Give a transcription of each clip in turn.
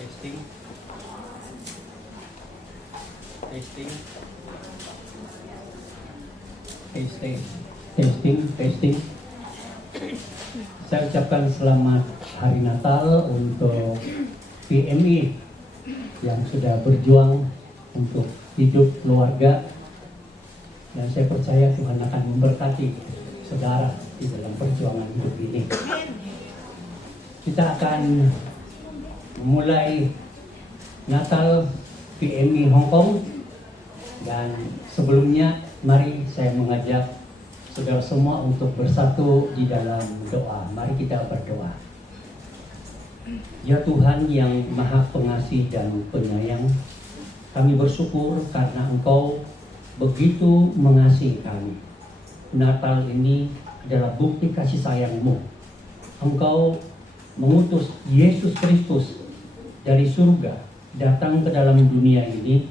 Testing. Testing. Testing. Saya ucapkan selamat Hari Natal untuk PMI yang sudah berjuang untuk hidup keluarga, dan saya percaya Tuhan akan memberkati saudara di dalam perjuangan hidup ini. Kita akan memulai Natal PMI Hong Kong, dan sebelumnya mari saya mengajak saudara semua untuk bersatu di dalam doa. Mari kita berdoa. Ya Tuhan yang Maha Pengasih dan Penyayang, kami bersyukur karena Engkau begitu mengasihi kami. Natal ini adalah bukti kasih sayang-Mu. Engkau mengutus Yesus Kristus dari surga datang ke dalam dunia ini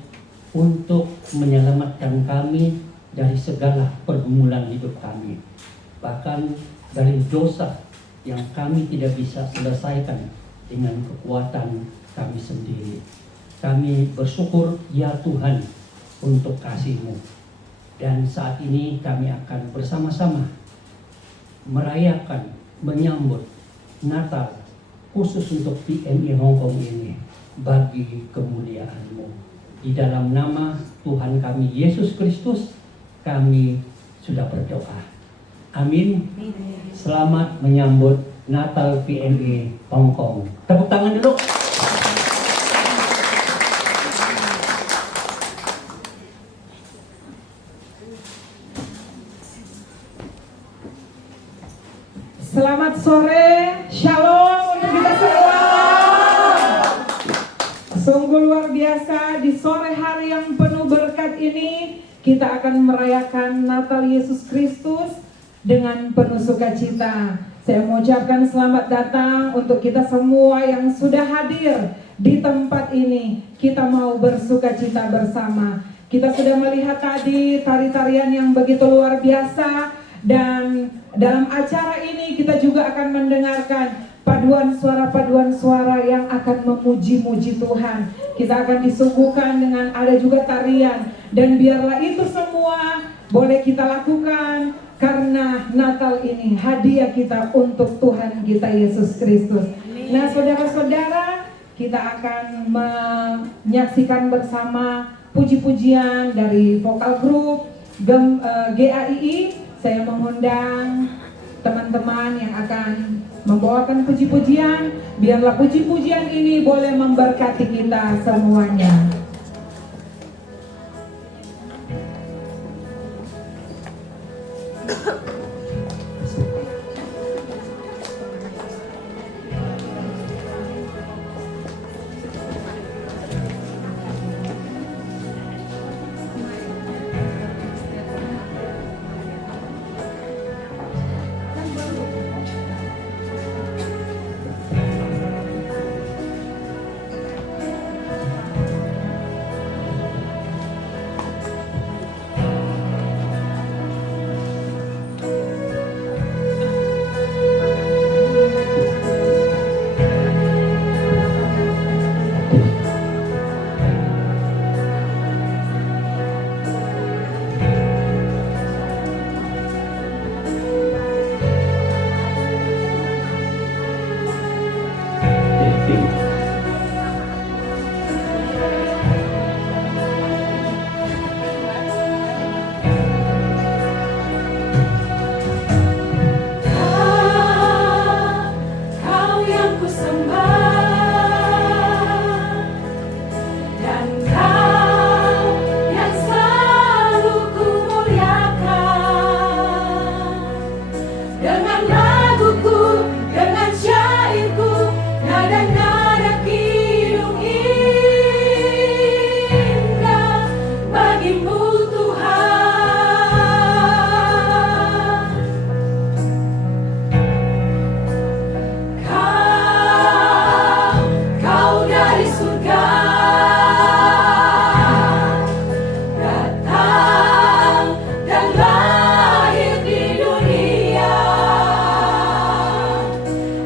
untuk menyelamatkan kami dari segala pergumulan hidup kami, bahkan dari dosa yang kami tidak bisa selesaikan dengan kekuatan kami sendiri. Kami bersyukur ya Tuhan untuk kasih-Mu, dan saat ini kami akan bersama-sama merayakan, menyambut Natal khusus untuk PMI Hong Kong ini bagi kemuliaan-Mu. Di dalam nama Tuhan kami Yesus Kristus kami sudah berdoa. Amin. Selamat menyambut Natal PMI Hong Kong. Tepuk tangan dulu. Selamat sore, shalom untuk kita semua. Sungguh luar biasa, di sore hari yang penuh berkat ini kita akan merayakan Natal Yesus Kristus dengan penuh sukacita. Saya mengucapkan selamat datang untuk kita semua yang sudah hadir di tempat ini. Kita mau bersukacita bersama. Kita sudah melihat tadi tari-tarian yang begitu luar biasa, dan dalam acara ini kita juga akan mendengarkan paduan suara yang akan memuji-muji Tuhan. Kita akan disuguhkan dengan ada juga tarian, dan biarlah itu semua boleh kita lakukan karena Natal ini hadiah kita untuk Tuhan kita Yesus Kristus. Nah, saudara-saudara, kita akan menyaksikan bersama puji-pujian dari vokal grup GAII. Saya mengundang teman-teman yang akan membawakan puji-pujian. Biarlah puji-pujian ini boleh memberkati kita semuanya.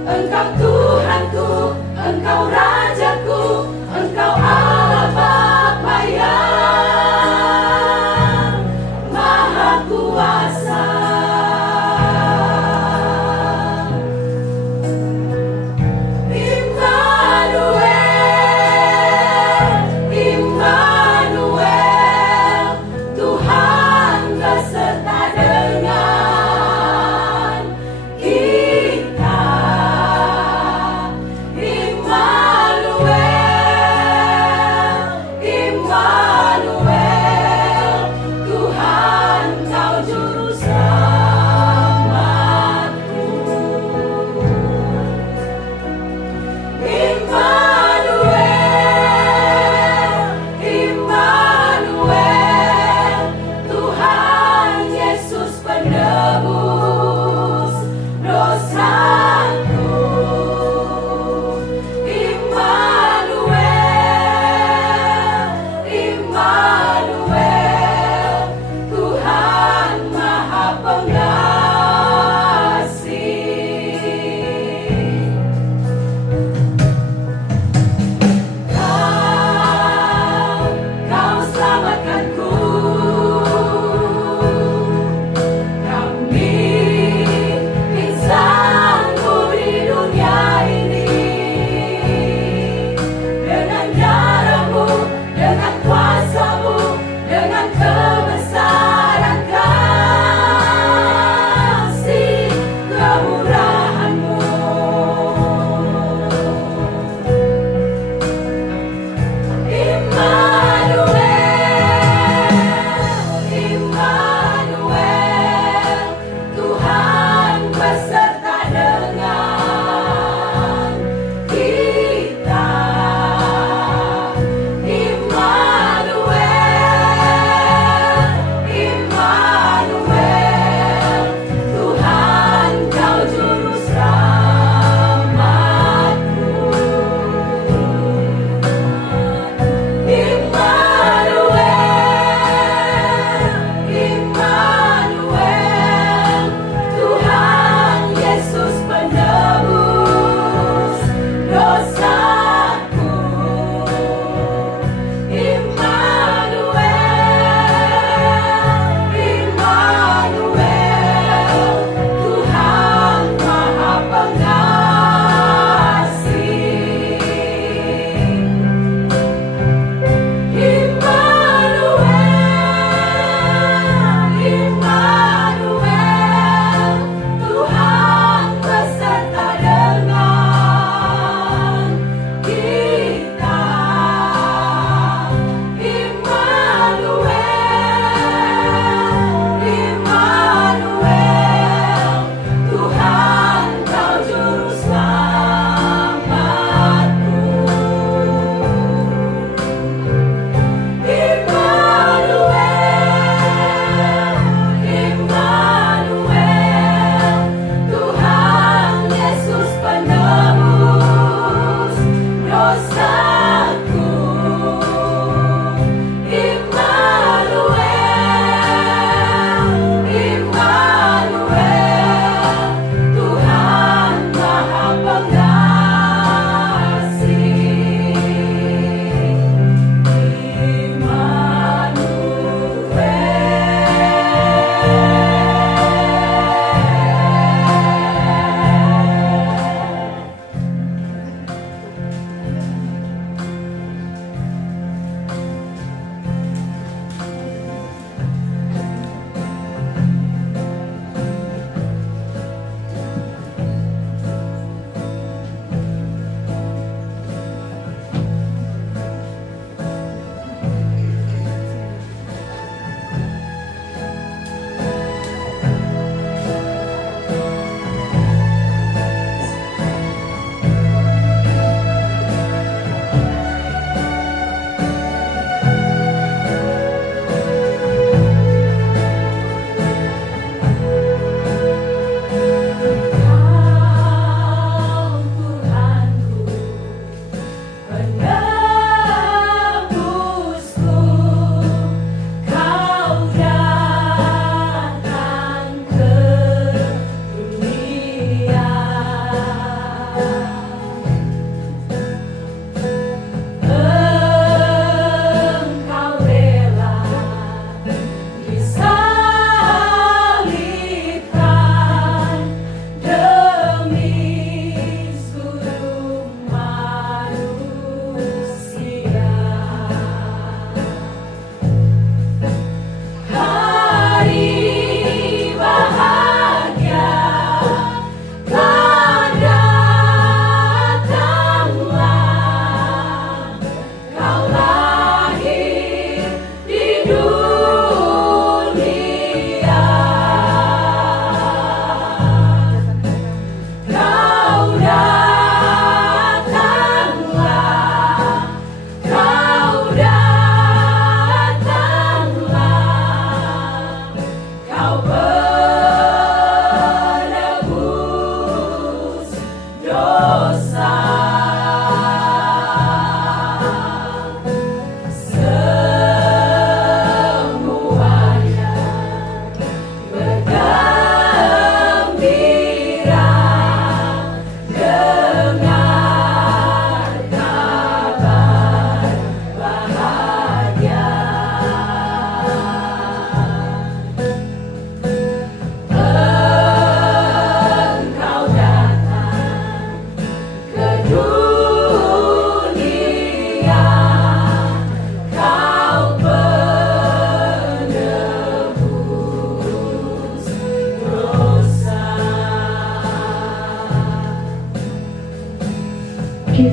Engkau Tuhanku, Engkau Rajaku.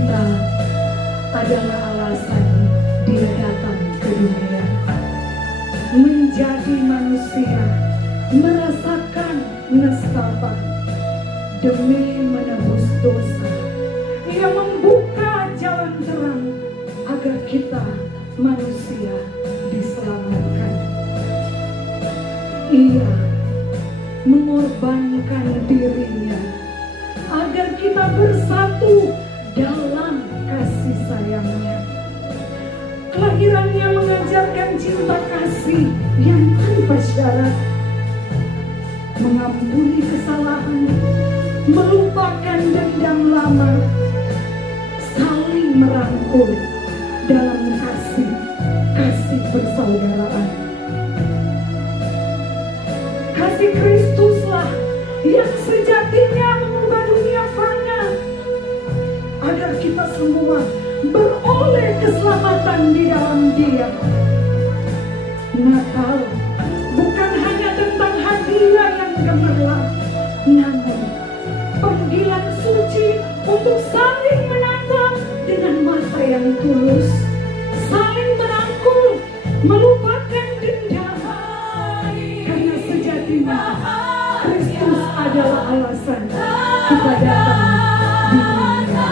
kita adalah alasan Dia datang ke dunia, menjadi manusia, merasakan nestapa demi menebus dosa. Ia membuka jalan terang agar kita manusia diselamatkan. Ia mengorbankan dirinya agar kita bersatu dalam kasih sayangnya. Kelahirannya mengajarkan cinta kasih yang tanpa syarat, mengampuni kesalahan, melupakan dendam lama, saling merangkul dalam kasih persaudaraan. Kasih Kristuslah yang sejatinya mengubah dunia fana, agar kita semua beroleh keselamatan di dalam Dia. Natal bukan hanya tentang hadiah yang gemerlap, namun panggilan suci untuk saling menatap dengan mata yang tulus, saling merangkul, melupakan dendam. Karena sejatinya Kristus adalah alasan kita datang di dunia.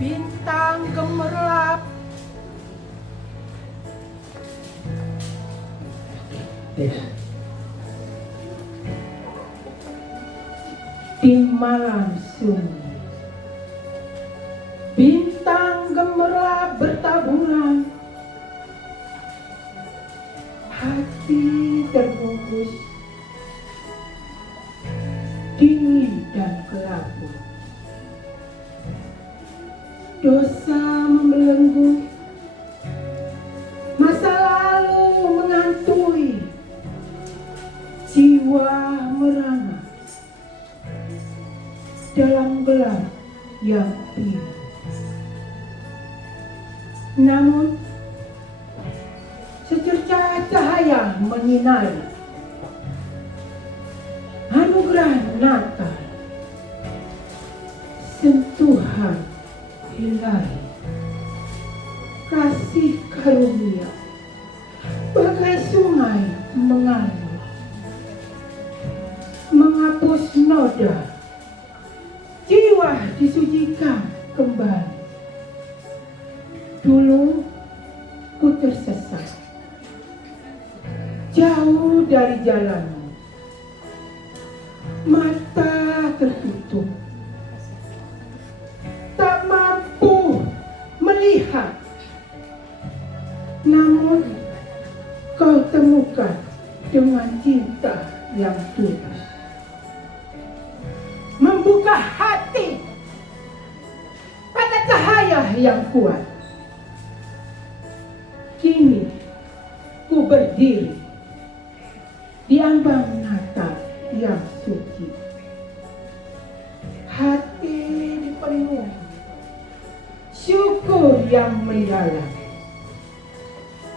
Bintang gemerlap, di malam sunyi. Bintang gemerlap bertaburan, hati terbungkus dingin dan kelabu. Dosa membelenggu, masa lalu menghantui, jiwa merana dalam gelap yang biru. Namun secercah cahaya menyinari anugerah Natal, sentuhan ilahi, kasih karunia bagai sungai mengalir, menghapus noda, jiwa disucikan kembali. Dulu ku tersesat, jauh dari jalanmu, mata tertutup, tak mampu melihat, namun kau temukan dengan cinta yang tulus, membuka hati pada cahaya yang kuat. Kini ku berdiri di ambang Natal yang suci, hati dipenuhi syukur yang mendalam,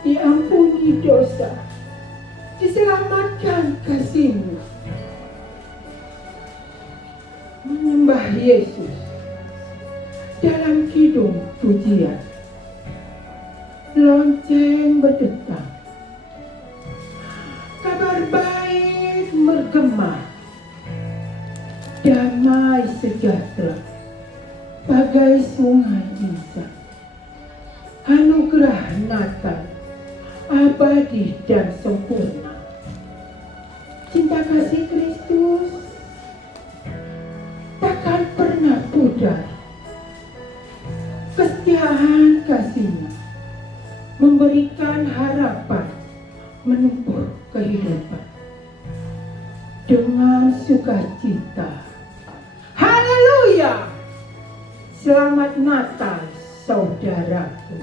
diampuni dosa, diselamatkan kasih-Mu, menyembah Yesus dalam kidung pujian, lonceng berdetak, kabar baik bergema, damai sejahtera bagai sungai insan, anugerah Natal abadi dan sempurna. Cinta kasih Kristus takkan pernah pudar. Kesetiaan kasih-Nya memberikan harapan menumpur kehidupan dengan sukacita. Haleluya! Selamat Natal, saudaraku.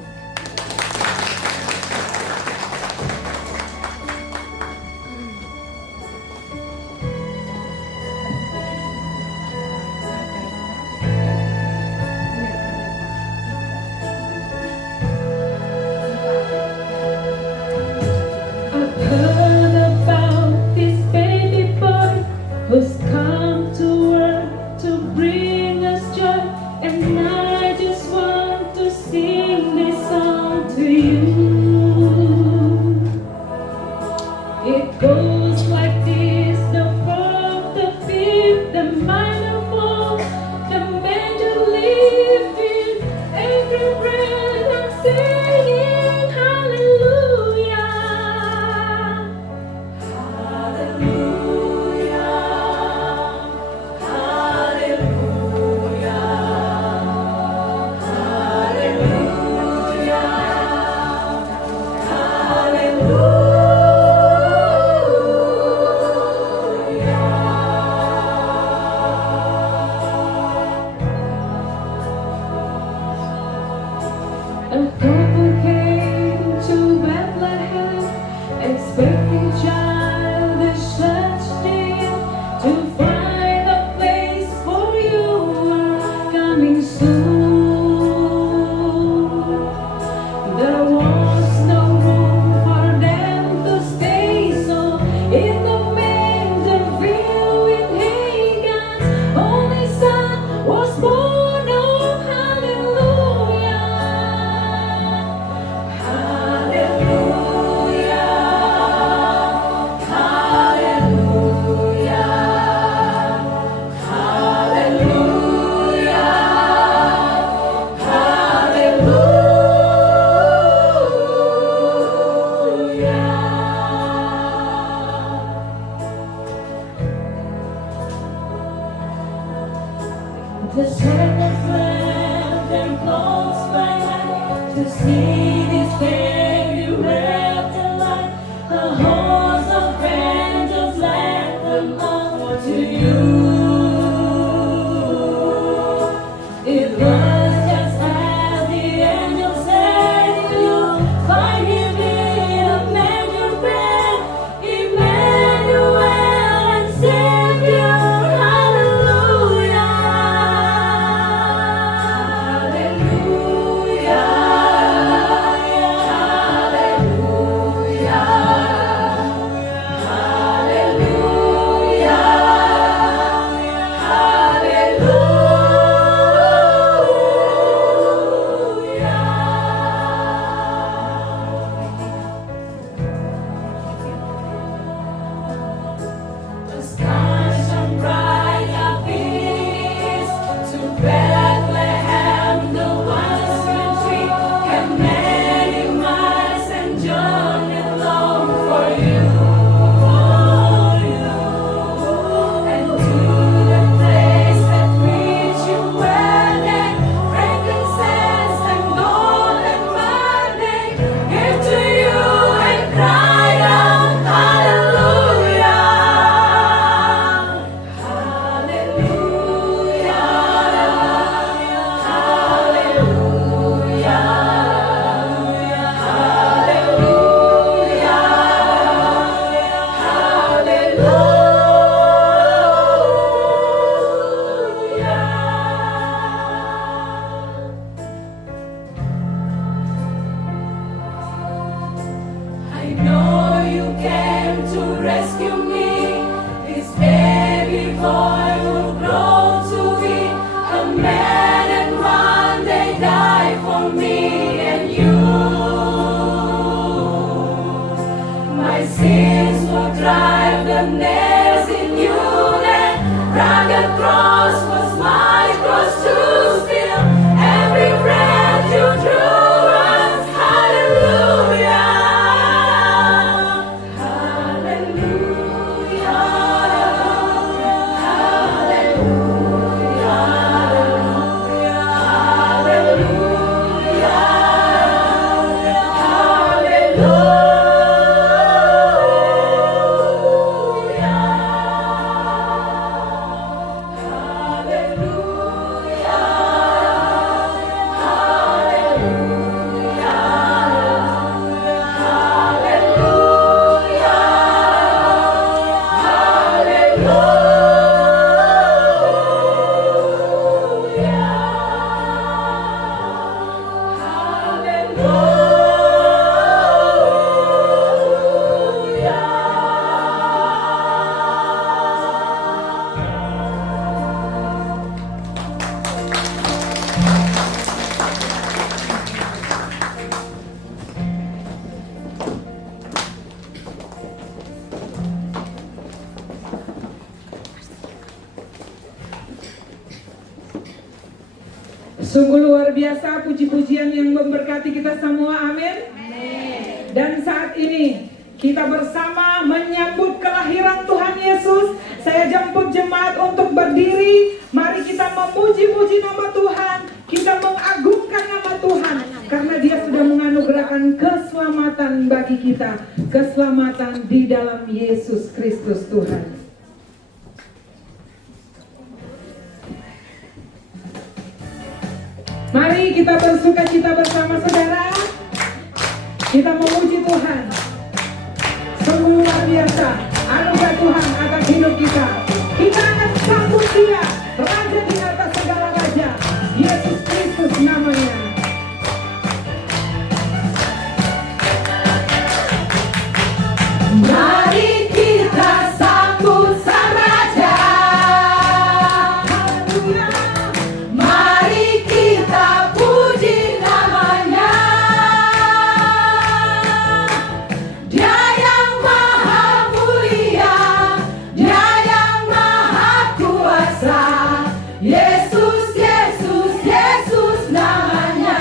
Heard about this baby boy who's come to earth to bring us joy, and I just want to sing this song to you. It goes like this: the fourth, the fifth, the minor fall, the major lift in every breath I'm singing hallelujah. A couple came to Bethlehem, expecting childish such thing, to find a place for you are coming soon. There was no room for them to stay, so in the manger filled with hay, God's only Son was born. Oh, hallelujah. The shepherds left their clothes by night to see this baby wrapped in light. A host of angels led them up to you. It was just as the angel said, you find him in a manger bed, Emmanuel and Savior. Hallelujah. Hallelujah. rugged cross was my cross to feel. Every breath you drew us, hallelujah, hallelujah, Sungguh luar biasa puji-pujian yang memberkati kita semua, amin. Dan saat ini kita bersama menyambut kelahiran Tuhan Yesus. Saya jemput jemaat untuk berdiri. Mari kita memuji-muji nama Tuhan. Kita mengagungkan nama Tuhan karena Dia sudah menganugerahkan keselamatan bagi kita. Keselamatan di dalam Yesus Kristus Tuhan. Mari kita bersukacita bersama saudara. Kita memuji Tuhan. Sungguh luar biasa anugerah Tuhan atas hidup kita. Kita akan sambut Dia, Raja di atas segala raja, Yesus Kristus namanya. mari kita sambut Sang Raja. Mari kita puji namanya. Dia yang maha mulia, Dia yang maha kuasa. Yesus, Yesus, Yesus namanya.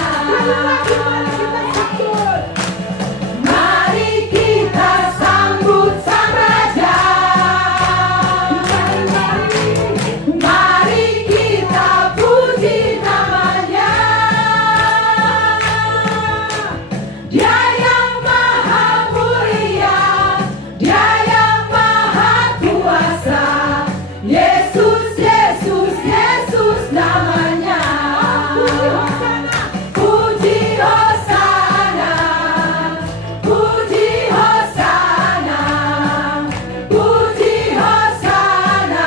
Mari kita sambut Sang Raja. Mari kita puji namanya. Dia yang maha mulia, Dia yang maha kuasa. Yesus, Yesus, Yesus namanya. Puji Hosana, puji Hosana, puji Hosana,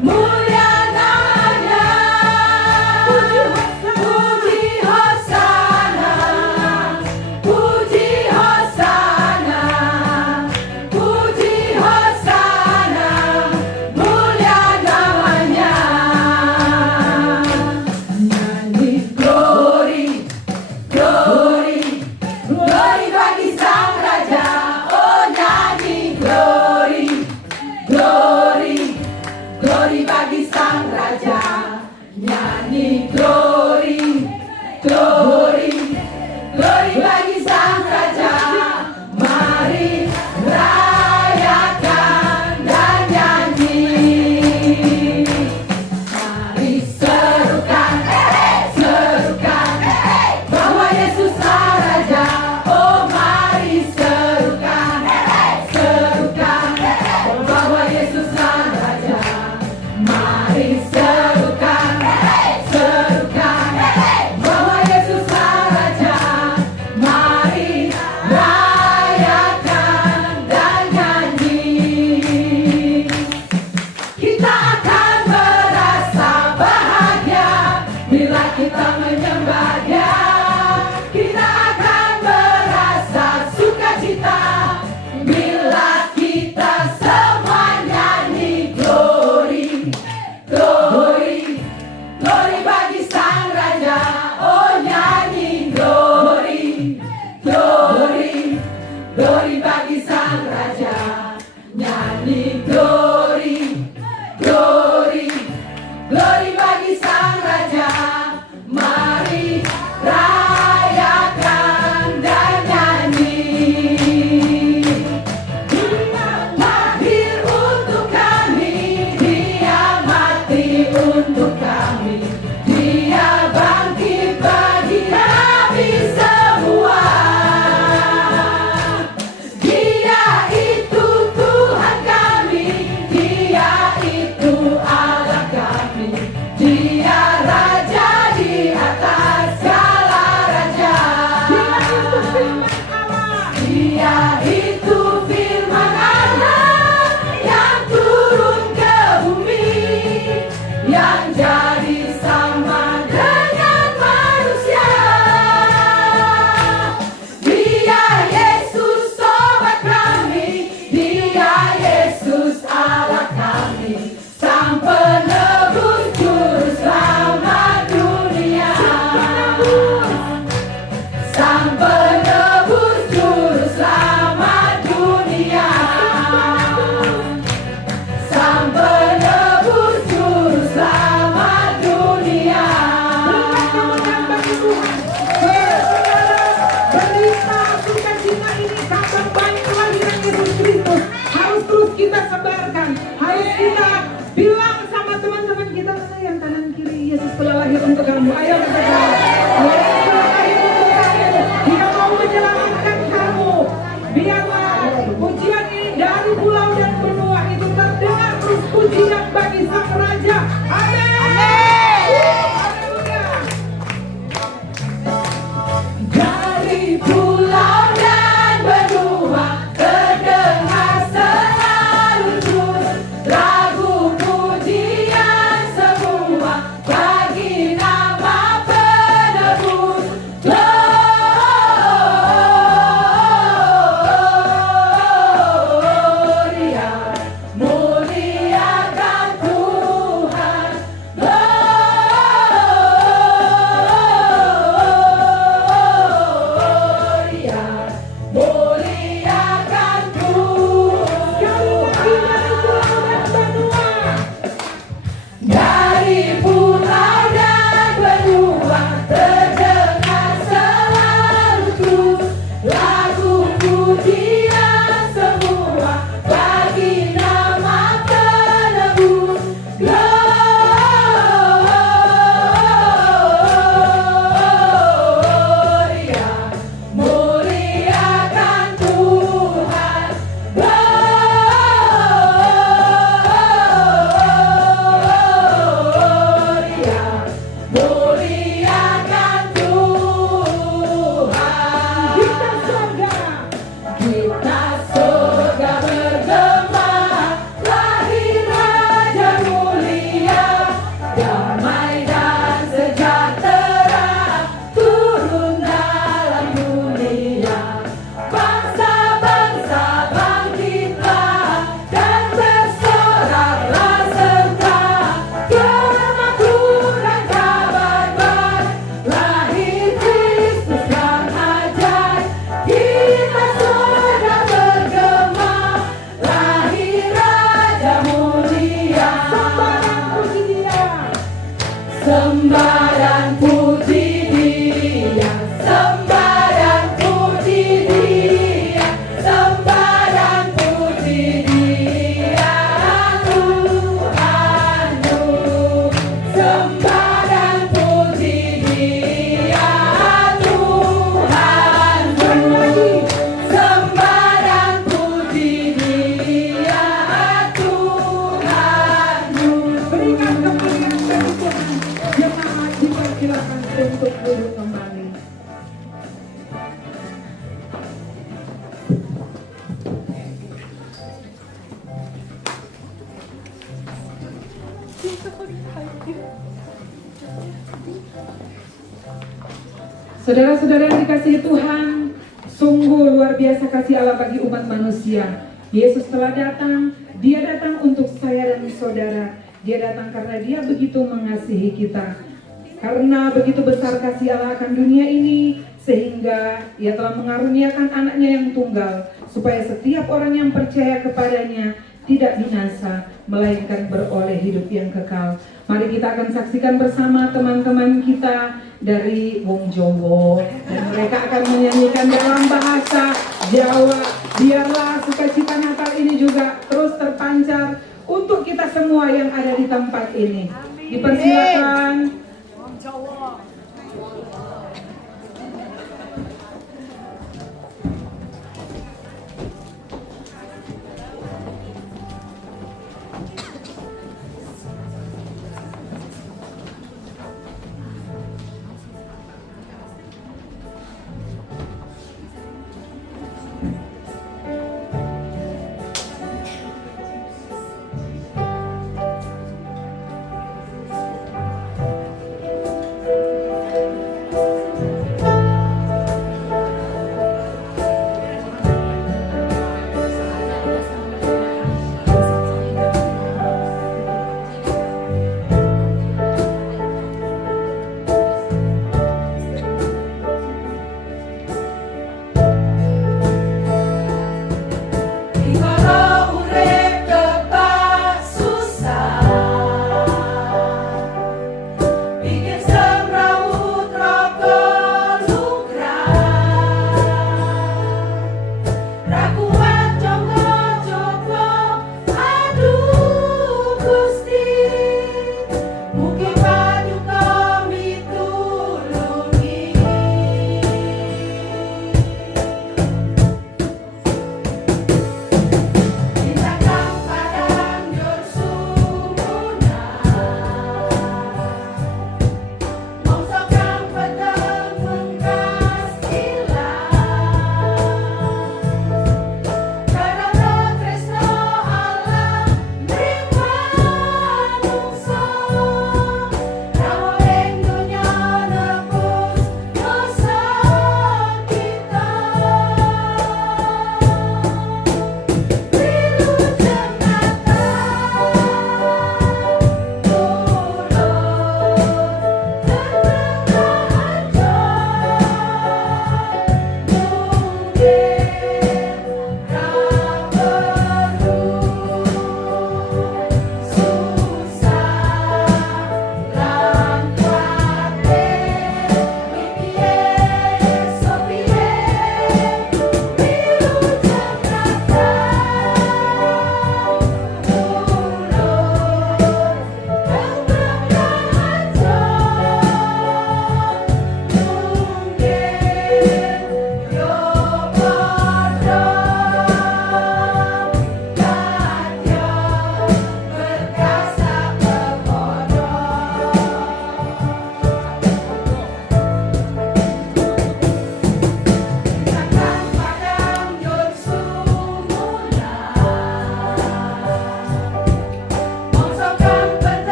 mulia namanya. Puji Hosana, puji Hosana, puji Hosana, mulia namanya. Nyanyi glory, glory, glory bagi Sang Raja. Oh nyanyi glory, glory, glory bagi Sang Raja. Nyanyi glory, glory, glory bagi Sang Raja. Mari rayakan dan nyanyi. Mari serukan, serukan bahwa Yesuslah Raja. Oh mari serukan, serukan bahwa Yesuslah Raja. Mari serukan, serukan bahwa Yesuslah yang jadi sama dengan manusia. Dia Yesus sobat kami, Dia Yesus Allah kami, Sang penebus juru selamat dunia. Sang penebus juru selamat dunia. Sang penebus juru selamat dunia. Berita sukacita ini, kabar baik kelahiran Yesus Kristus harus terus kita sebarkan, harus kita bilang sama teman-teman kita, mana yang kanan kiri, Yesus telah lahir untuk kamu. Ayo katakan, Yesus telah lahir untuk kamu, Dia mau menyelamatkan kamu. Biarlah pujian ini dari pulau dan benua itu terdengar terus, pujian bagi Sang Raja. Amin. Haleluya. Dari pulau dan benua terdengar selalu terus lagu pujian semua bagi nama penebus. Gloria, muliakan Tuhan. Gloria, muliakan Tuhan. Dari pulau dan benua terdengar selalu terus lagu pujian semua bagi nama penebus. Gloria, muliakan Tuhan. Gloria, muliakan Tuhan. Kita surga. Kita surga bergema, lahir Raja mulia, damai dan sejahtera turun dalam dunia. Bangsa-bangsa bangkitlah dan bersoraklah serta kemakmuran kabar baik, lahir Kristus yang ajaib. Kita surga bergema, lahir Raja mulia. Sembah dan puji Dia. Sembah dan puji Dia, sembah dan puji Dia, Tuhanku. Sembah dan puji Dia, Tuhanku. Sembah dan puji Dia, Tuhanku. Berikan kemuliaan bagi Tuhan. Jemaat dipersilakan untuk duduk kembali. Saudara-saudara yang dikasihi Tuhan, sungguh luar biasa kasih Allah bagi umat manusia. Yesus telah datang, Dia datang untuk saya dan saudara. Dia datang karena Dia begitu mengasihi kita. Karena begitu besar kasih Allah akan dunia ini, sehingga Ia telah mengaruniakan anaknya yang tunggal, supaya setiap orang yang percaya kepadanya tidak binasa, melainkan beroleh hidup yang kekal. Mari kita akan saksikan bersama teman-teman kita dari Wong Jowo, dan mereka akan menyanyikan dalam bahasa Jawa. Biarlah sukacita Natal ini juga terus terpancar untuk kita semua yang ada di tempat ini. Dipersilakan.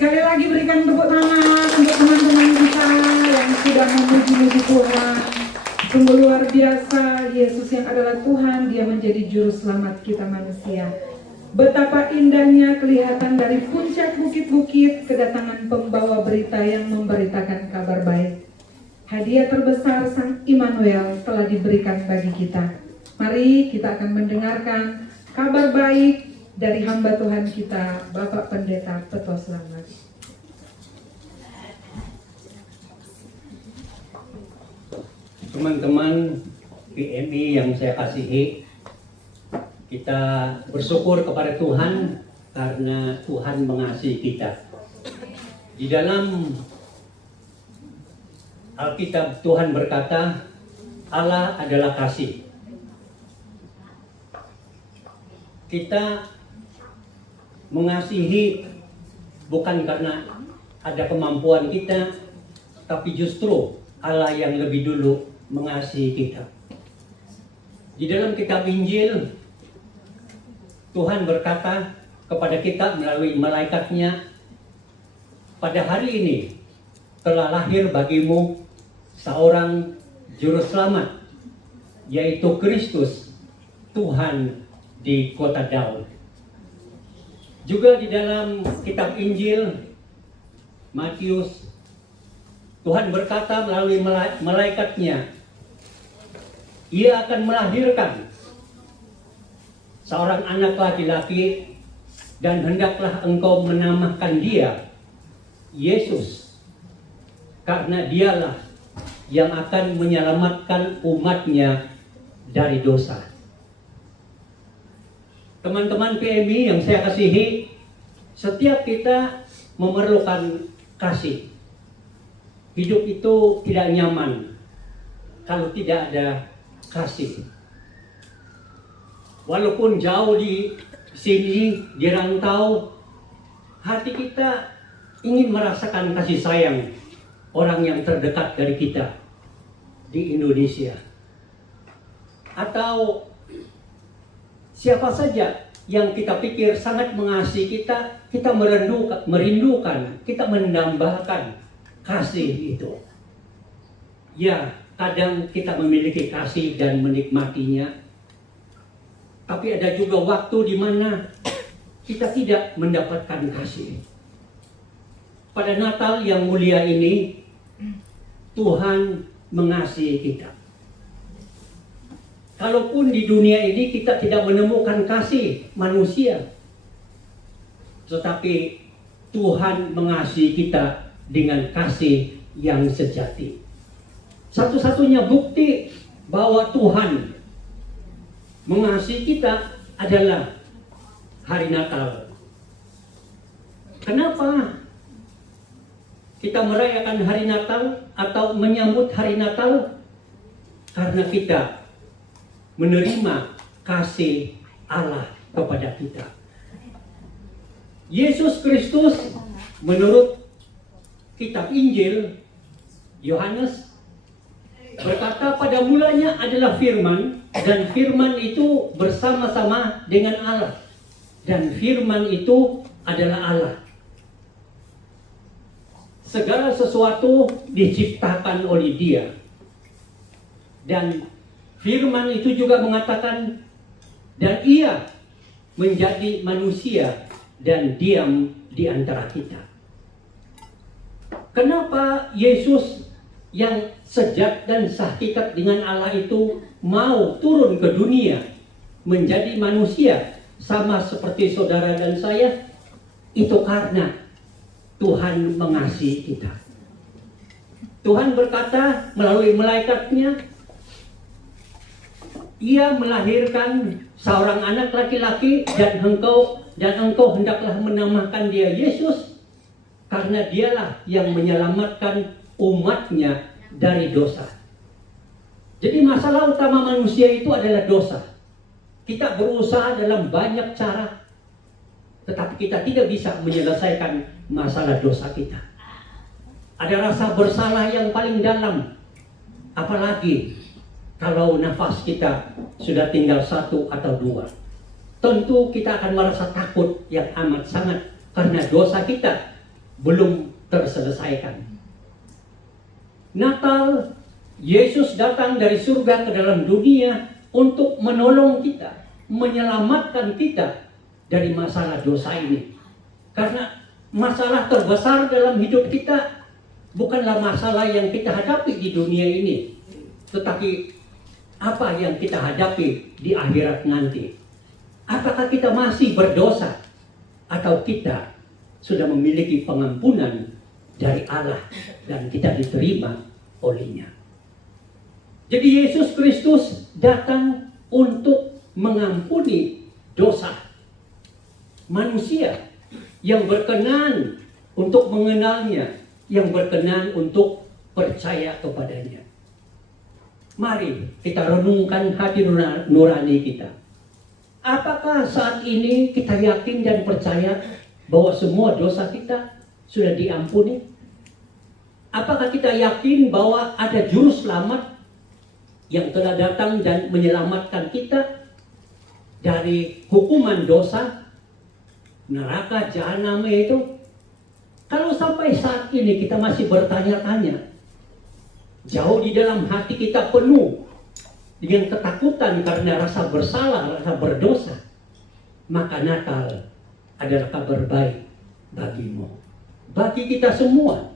Sekali lagi berikan tepuk tangan untuk teman-teman kita yang sudah memuji-muji Tuhan. Sungguh luar biasa, Yesus yang adalah Tuhan, Dia menjadi juru selamat kita manusia. Betapa indahnya kelihatan dari puncak bukit-bukit kedatangan pembawa berita yang memberitakan kabar baik. Hadiah terbesar Sang Immanuel telah diberikan bagi kita. Mari kita akan mendengarkan kabar baik dari hamba Tuhan kita, Bapak Pendeta Peto Slamet. Teman-teman PMI yang saya kasihi, kita bersyukur kepada Tuhan karena Tuhan mengasihi kita. Di dalam Alkitab Tuhan berkata, Allah adalah kasih. Kita mengasihi bukan karena ada kemampuan kita, tapi justru Allah yang lebih dulu mengasihi kita. Di dalam kitab Injil, Tuhan berkata kepada kita melalui malaikatnya, pada hari ini telah lahir bagimu seorang juru selamat, yaitu Kristus, Tuhan di kota Daud. Juga di dalam kitab Injil Matius, Tuhan berkata melalui malaikatnya, Ia akan melahirkan seorang anak laki-laki dan hendaklah engkau menamakan dia Yesus, karena dialah yang akan menyelamatkan umatnya dari dosa. Teman-teman PMI yang saya kasihi, setiap kita memerlukan kasih. Hidup itu tidak nyaman kalau tidak ada kasih. Walaupun jauh di sini, di rantau, hati kita ingin merasakan kasih sayang orang yang terdekat dari kita di Indonesia. Atau siapa saja yang kita pikir sangat mengasihi kita, kita merindukan, kita menambahkan kasih itu. Ya, kadang kita memiliki kasih dan menikmatinya, tapi ada juga waktu di mana kita tidak mendapatkan kasih. Pada Natal yang mulia ini, Tuhan mengasihi kita. Kalaupun di dunia ini kita tidak menemukan kasih manusia, tetapi Tuhan mengasihi kita dengan kasih yang sejati. Satu-satunya bukti bahwa Tuhan mengasihi kita adalah hari Natal. Kenapa kita merayakan hari Natal atau menyambut hari Natal? Karena kita menerima kasih Allah kepada kita. Yesus Kristus menurut kitab Injil Yohanes berkata, pada mulanya adalah firman, dan firman itu bersama-sama dengan Allah, dan firman itu adalah Allah. Segala sesuatu diciptakan oleh Dia, dan firman itu juga mengatakan, dan Ia menjadi manusia dan diam di antara kita. Kenapa Yesus yang sejat dan sehakikat dengan Allah itu mau turun ke dunia menjadi manusia sama seperti saudara dan saya? Itu karena Tuhan mengasihi kita. Tuhan berkata melalui malaikatnya, Ia melahirkan seorang anak laki-laki dan engkau hendaklah menamakan dia Yesus, karena dialah yang menyelamatkan umatnya dari dosa. Jadi masalah utama manusia itu adalah dosa. Kita berusaha dalam banyak cara, tetapi kita tidak bisa menyelesaikan masalah dosa kita. Ada rasa bersalah yang paling dalam, apalagi kalau nafas kita sudah tinggal 1 atau 2. Tentu kita akan merasa takut yang amat sangat, karena dosa kita belum terselesaikan. Natal, Yesus datang dari surga ke dalam dunia untuk menolong kita, menyelamatkan kita dari masalah dosa ini. Karena masalah terbesar dalam hidup kita bukanlah masalah yang kita hadapi di dunia ini, tetapi apa yang kita hadapi di akhirat nanti. Apakah kita masih berdosa atau kita sudah memiliki pengampunan dari Allah dan kita diterima olehnya. Jadi Yesus Kristus datang untuk mengampuni dosa manusia yang berkenan untuk mengenalnya, yang berkenan untuk percaya kepadanya. Mari kita renungkan hati nurani kita. Apakah saat ini kita yakin dan percaya bahwa semua dosa kita sudah diampuni? Apakah kita yakin bahwa ada juru selamat yang telah datang dan menyelamatkan kita dari hukuman dosa, neraka jahanam itu? Kalau sampai saat ini kita masih bertanya-tanya, jauh di dalam hati kita penuh dengan ketakutan karena rasa bersalah, rasa berdosa, maka Natal adalah kabar baik bagimu, bagi kita semua.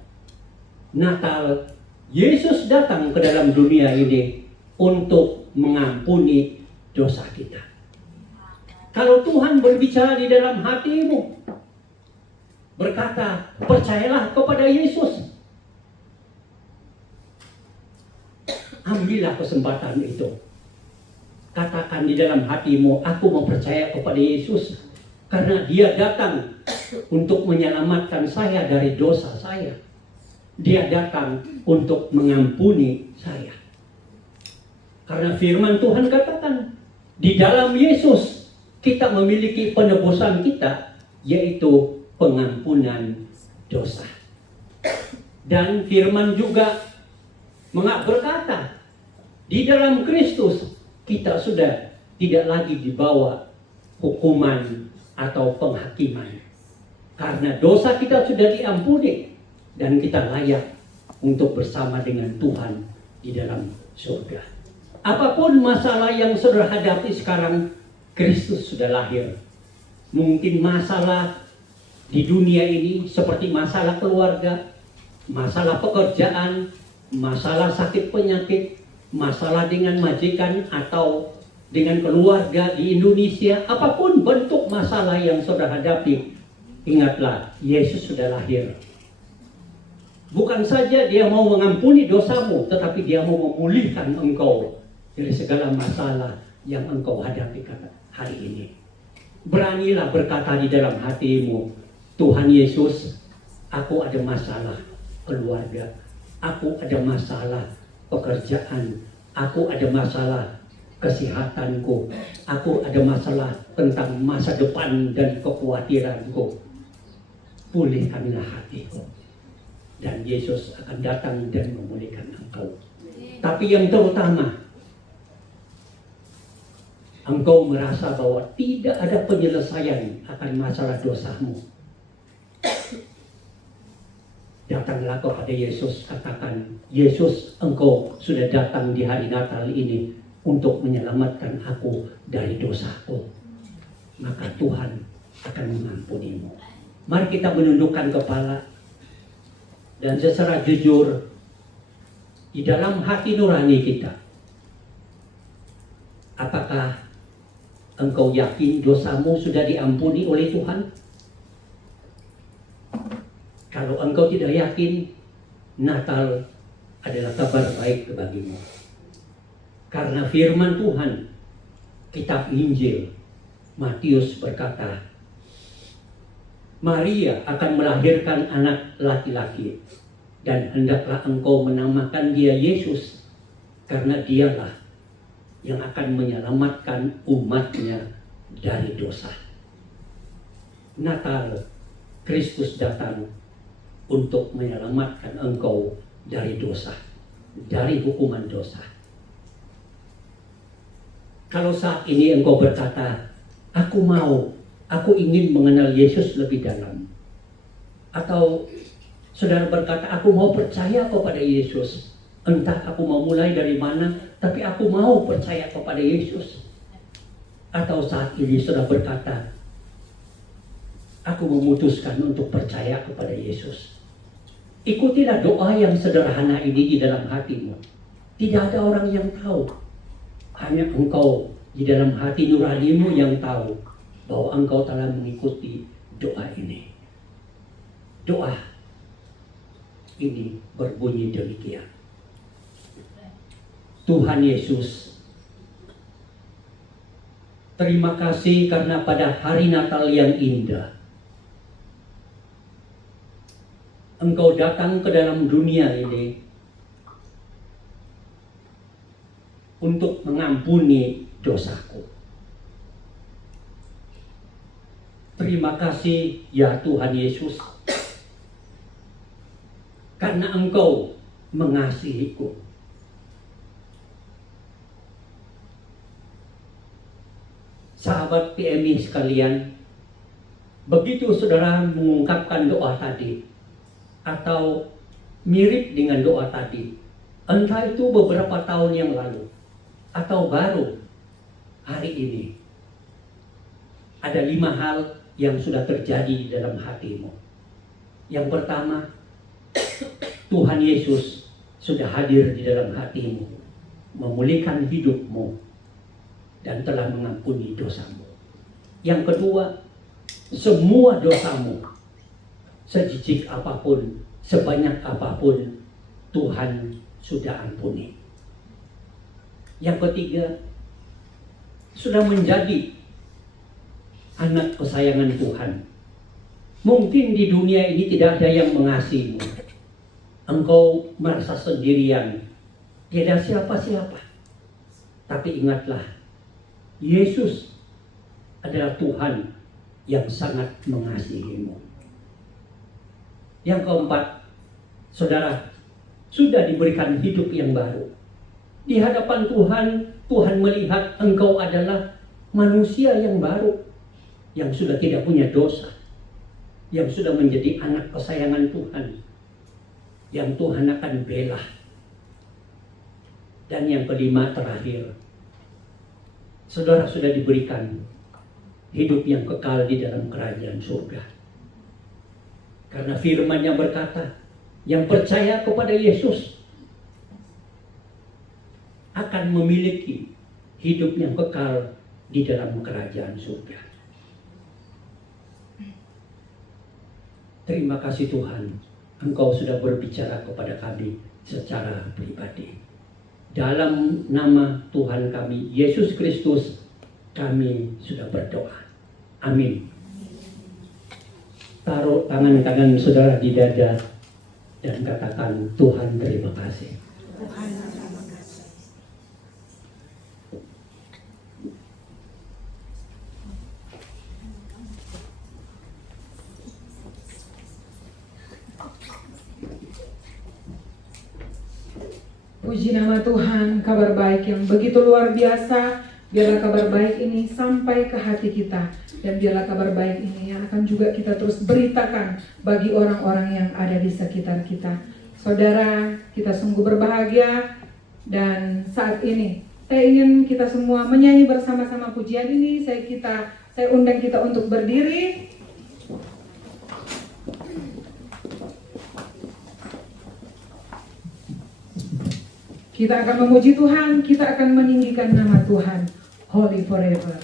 Natal, Yesus datang ke dalam dunia ini untuk mengampuni dosa kita. Kalau Tuhan berbicara di dalam hatimu, berkata, percayalah kepada Yesus, ambillah kesempatan itu. Katakan di dalam hatimu, aku mau percaya kepada Yesus karena Dia datang untuk menyelamatkan saya dari dosa saya. Dia datang untuk mengampuni saya. Karena firman Tuhan katakan, di dalam Yesus kita memiliki penebusan kita, yaitu pengampunan dosa. Dan firman juga berkata, di dalam Kristus kita sudah tidak lagi dibawa hukuman atau penghakiman. Karena dosa kita sudah diampuni dan kita layak untuk bersama dengan Tuhan di dalam surga. Apapun masalah yang saudara hadapi sekarang, Kristus sudah lahir. Mungkin masalah di dunia ini seperti masalah keluarga, masalah pekerjaan, masalah sakit penyakit, masalah dengan majikan atau dengan keluarga di Indonesia, apapun bentuk masalah yang saudara hadapi, ingatlah, Yesus sudah lahir. Bukan saja Dia mau mengampuni dosamu, tetapi Dia mau memulihkan engkau dari segala masalah yang engkau hadapi hari ini. Beranilah berkata di dalam hatimu, Tuhan Yesus, aku ada masalah keluarga, aku ada masalah pekerjaan, aku ada masalah kesehatanku, aku ada masalah tentang masa depan dan kekhawatiranku. Pulihkanlah hatiku, dan Yesus akan datang dan memulihkan engkau. Tapi yang terutama, engkau merasa bahwa tidak ada penyelesaian akan masalah dosamu. Datanglah kepada Yesus, katakan, Yesus, engkau sudah datang di hari Natal ini untuk menyelamatkan aku dari dosaku. Maka Tuhan akan mengampunimu. Mari kita menundukkan kepala dan secara jujur di dalam hati nurani kita, apakah engkau yakin dosamu sudah diampuni oleh Tuhan? Kalau engkau tidak yakin, Natal adalah kabar baik bagimu. Karena firman Tuhan, kitab Injil, Matius berkata, Maria akan melahirkan anak laki-laki, dan hendaklah engkau menamakan dia Yesus, karena dialah yang akan menyelamatkan umatnya dari dosa. Natal, Kristus datang untuk menyelamatkan engkau dari dosa, dari hukuman dosa. Kalau saat ini engkau berkata, aku ingin mengenal Yesus lebih dalam, atau Saudara berkata, aku mau percaya kepada Yesus. Entah aku mau mulai dari mana, tapi aku mau percaya kepada Yesus. Atau saat ini saudara berkata, aku memutuskan untuk percaya kepada Yesus. Ikutilah doa yang sederhana ini di dalam hatimu. Tidak ada orang yang tahu. Hanya engkau di dalam hati nuranimu yang tahu bahwa engkau telah mengikuti doa ini. Doa ini berbunyi demikian. Tuhan Yesus, terima kasih karena pada hari Natal yang indah, Engkau datang ke dalam dunia ini untuk mengampuni dosaku. Terima kasih ya Tuhan Yesus, karena Engkau mengasihiku. Sahabat PMI sekalian, begitu saudara mengungkapkan doa tadi, atau mirip dengan doa tadi, entah itu beberapa tahun yang lalu, atau baru hari ini, ada 5 hal yang sudah terjadi di dalam hatimu. Yang pertama, Tuhan Yesus sudah hadir di dalam hatimu, memulihkan hidupmu, dan telah mengampuni dosamu. Yang kedua, semua dosamu, sejijik apapun, sebanyak apapun, Tuhan sudah ampuni. Yang ketiga, sudah menjadi anak kesayangan Tuhan. Mungkin di dunia ini tidak ada yang mengasihimu. Engkau merasa sendirian, tidak siapa-siapa. Tapi ingatlah, Yesus adalah Tuhan yang sangat mengasihimu. Yang keempat, saudara sudah diberikan hidup yang baru. Di hadapan Tuhan, Tuhan melihat engkau adalah manusia yang baru, yang sudah tidak punya dosa, yang sudah menjadi anak kesayangan Tuhan, yang Tuhan akan bela. Dan yang kelima, terakhir, saudara sudah diberikan hidup yang kekal di dalam kerajaan surga. Karena firman yang berkata, yang percaya kepada Yesus akan memiliki hidup yang kekal di dalam kerajaan surga. Terima kasih Tuhan, Engkau sudah berbicara kepada kami secara pribadi. Dalam nama Tuhan kami, Yesus Kristus, kami sudah berdoa. Amin. Taruh tangan-tangan saudara di dada dan katakan, Tuhan terima kasih. Puji nama Tuhan, kabar baik yang begitu luar biasa. Biarlah kabar baik ini sampai ke hati kita. Dan biarlah kabar baik ini yang akan juga kita terus beritakan bagi orang-orang yang ada di sekitar kita. Saudara, kita sungguh berbahagia. Dan saat ini, saya ingin kita semua menyanyi bersama-sama pujian ini. Saya undang kita untuk berdiri. Kita akan memuji Tuhan, kita akan meninggikan nama Tuhan, Holy Forever.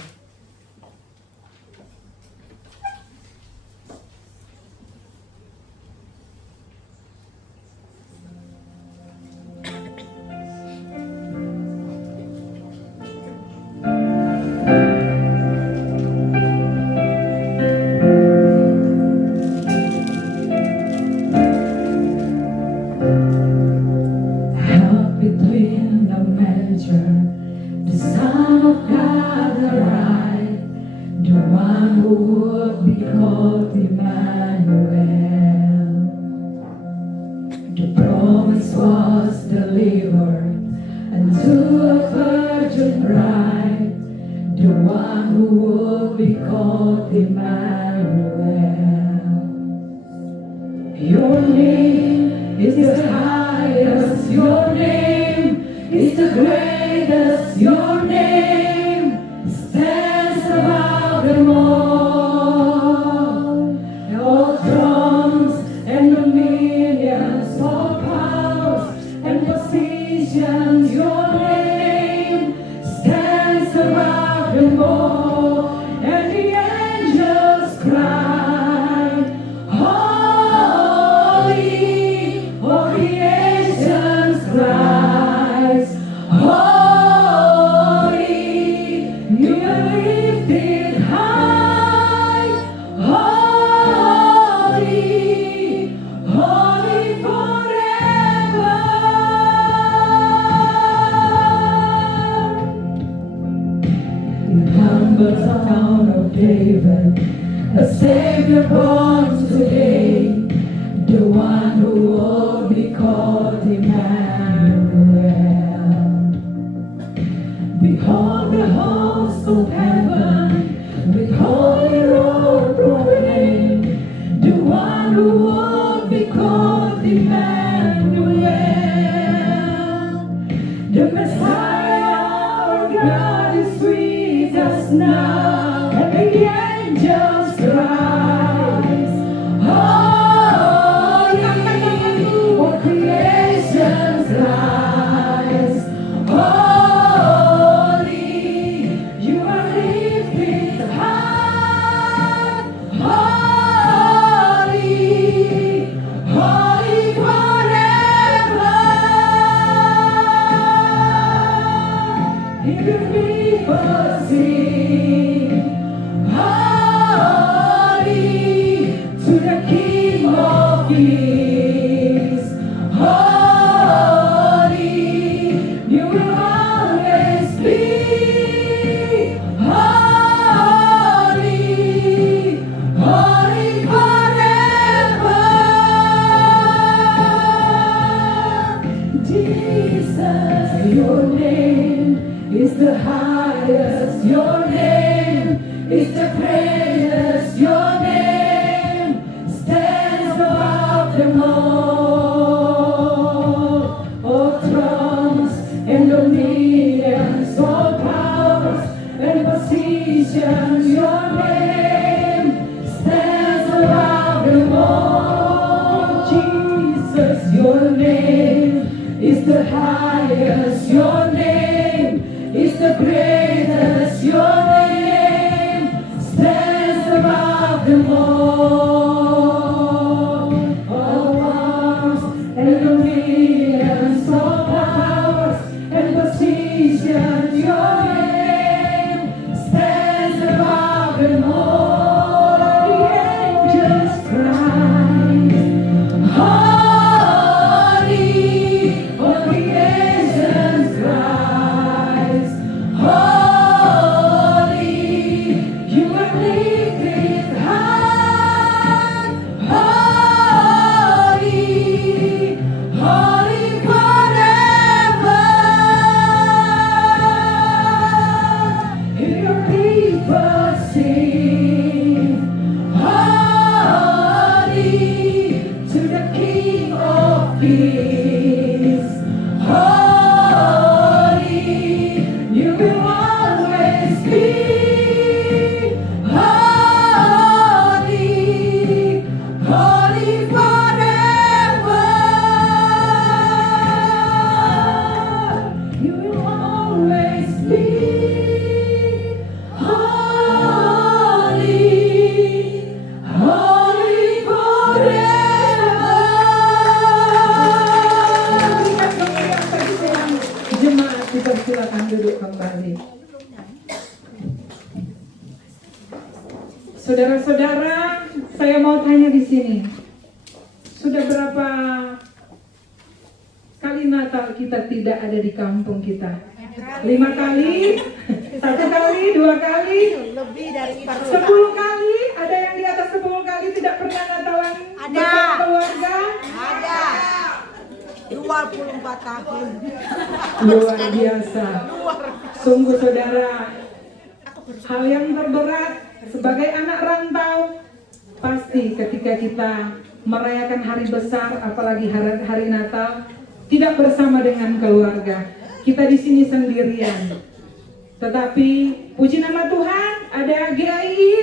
Your name is the highest. Your name is the greatest. Your name stands above them all. All thrones and dominions, all powers and positions. Your name stands above them all. And the angels cry, holy, all creation cries, holy, you are lifted high, holy, holy forever. The humble town of David, a Savior born today, the one who will be called Emmanuel. Behold the host of heaven, with holy robe proclaim, the one who will be called Emmanuel. The Messiah, our God, is with us now, and the angels rise. Holy, all creation rise. Holy, you are lifted high. Holy, holy forever. Hear the people sing, holy, to the King of Kings. Holy, you will always be. Holy, holy forever. Jesus, your name is the highest. Your name is the greatest. Your name stands above them all. All thrones and dominions, all powers and positions. Your name stands above them all. Jesus, your name is the highest. Your name is the greatest. Your name stands above them all. All powers and dominions, all powers and positions. Your name stands above them all. The angels cry, holy, all creation cries, holy, you are lifted high, holy, holy forever. Hear your people sing, holy, to the King of Kings. Holy, you will always be. Holy, holy forever. You will always be. Holy, holy forever. Berikan kemeriahan bagi Tuhan. Jemaat, kita silakan duduk kembali. Saudara-saudara, saya mau tanya di sini. Sudah berapa kali Natal kita tidak ada di kampung kita? 5 kali? 1 kali? 2 kali? Lebih dari 10 kali? Ada yang di atas 10 kali tidak pernah Natalan Ada. bersama keluarga? ada 24 tahun. Luar biasa. Sungguh saudara, hal yang terberat sebagai anak rantau pasti ketika kita merayakan hari besar, apalagi hari Natal, tidak bersama dengan keluarga. Kita di sini sendirian. Tetapi puji nama Tuhan, ada GAI.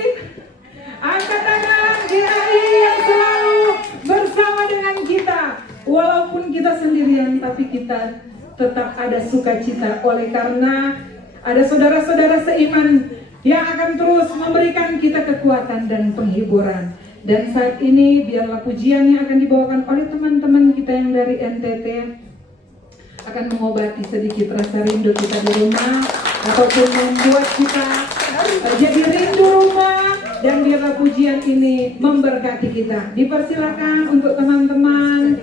Angkat tangan GAI yang selalu bersama dengan kita. Walaupun kita sendirian, tapi kita tetap ada sukacita oleh karena ada saudara-saudara seiman yang akan terus memberikan kita kekuatan dan penghiburan. Dan saat ini biarlah pujian yang akan dibawakan oleh teman-teman kita yang dari NTT akan mengobati sedikit rasa rindu kita di rumah, ataupun membuat kita jadi rindu rumah. Dan biarlah pujian ini memberkati kita. Dipersilakan untuk teman-teman.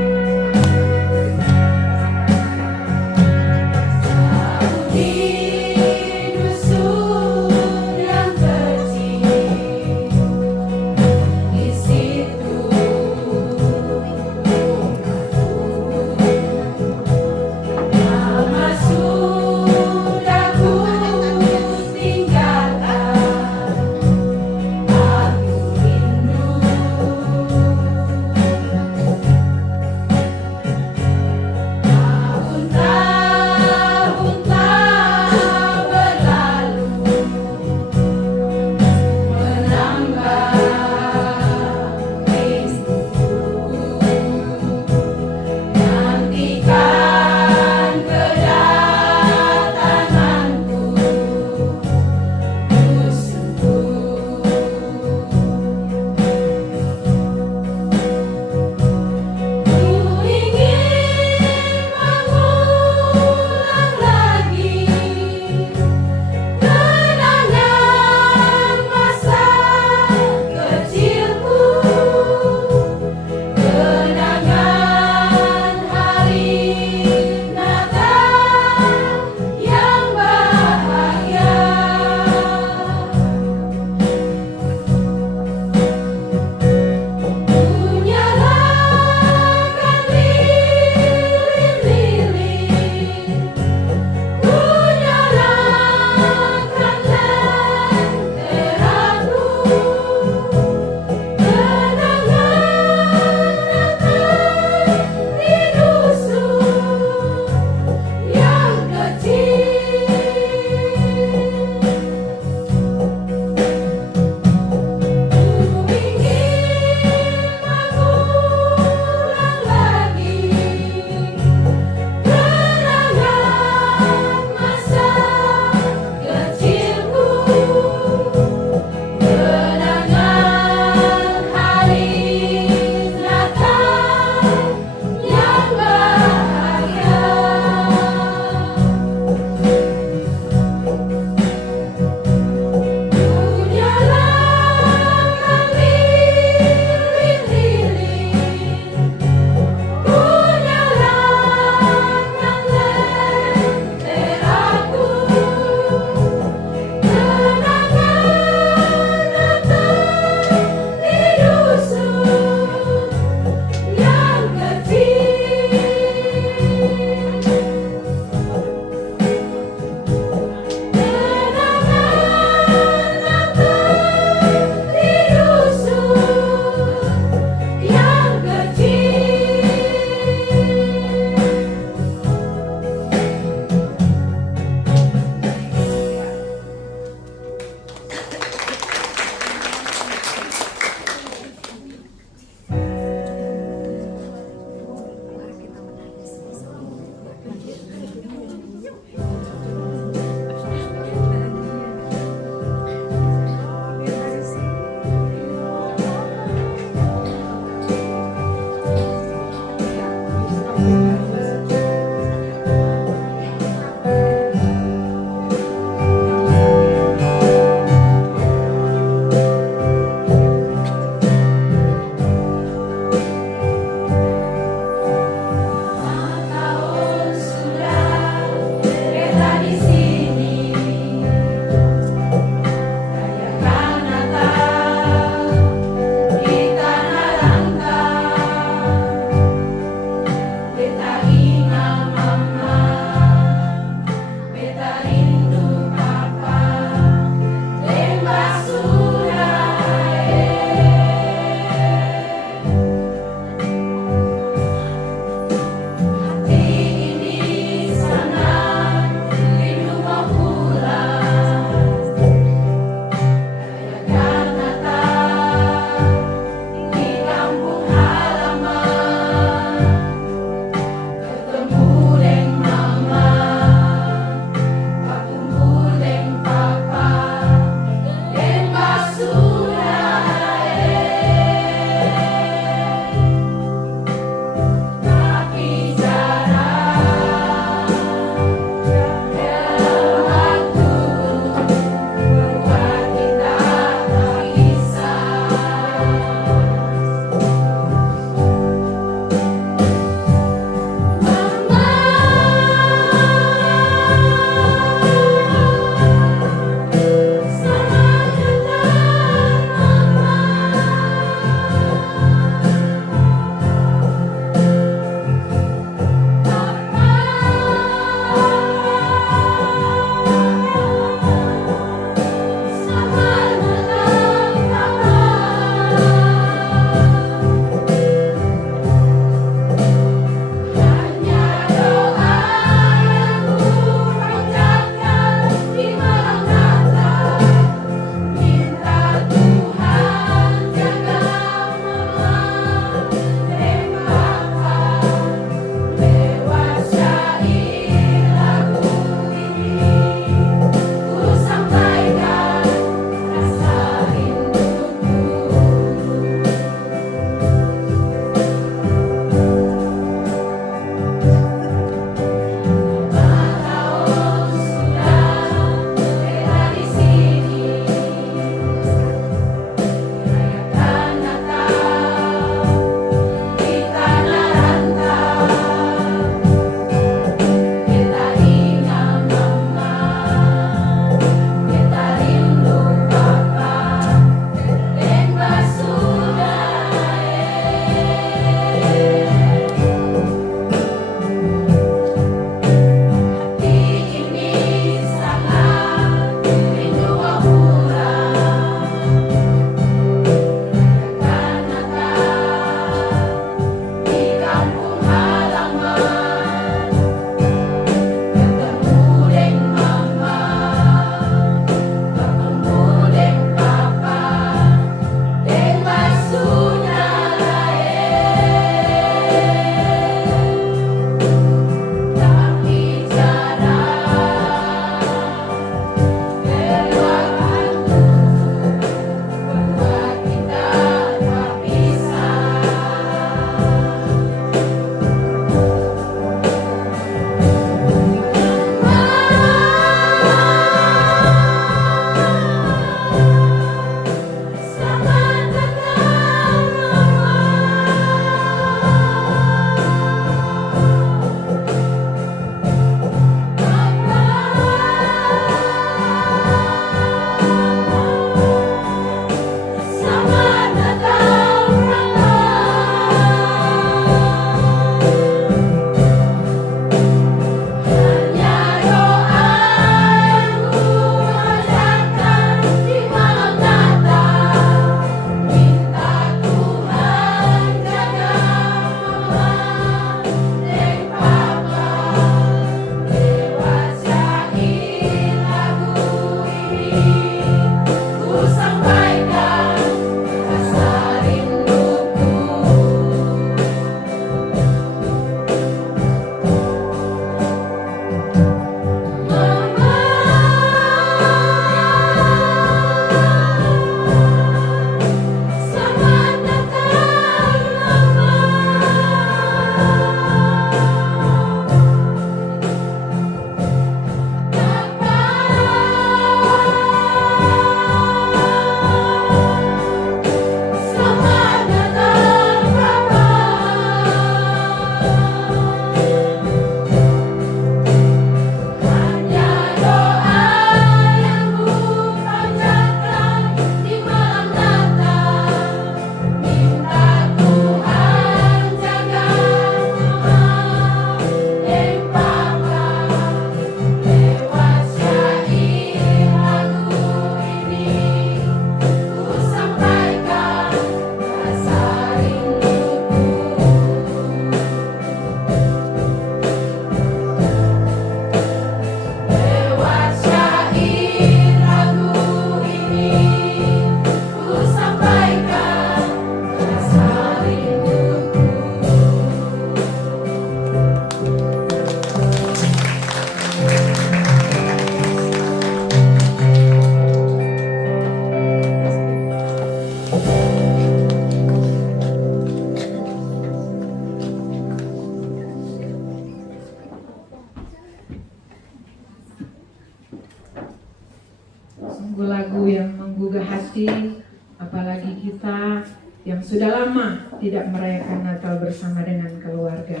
kasih, apalagi kita yang sudah lama tidak merayakan Natal bersama dengan keluarga.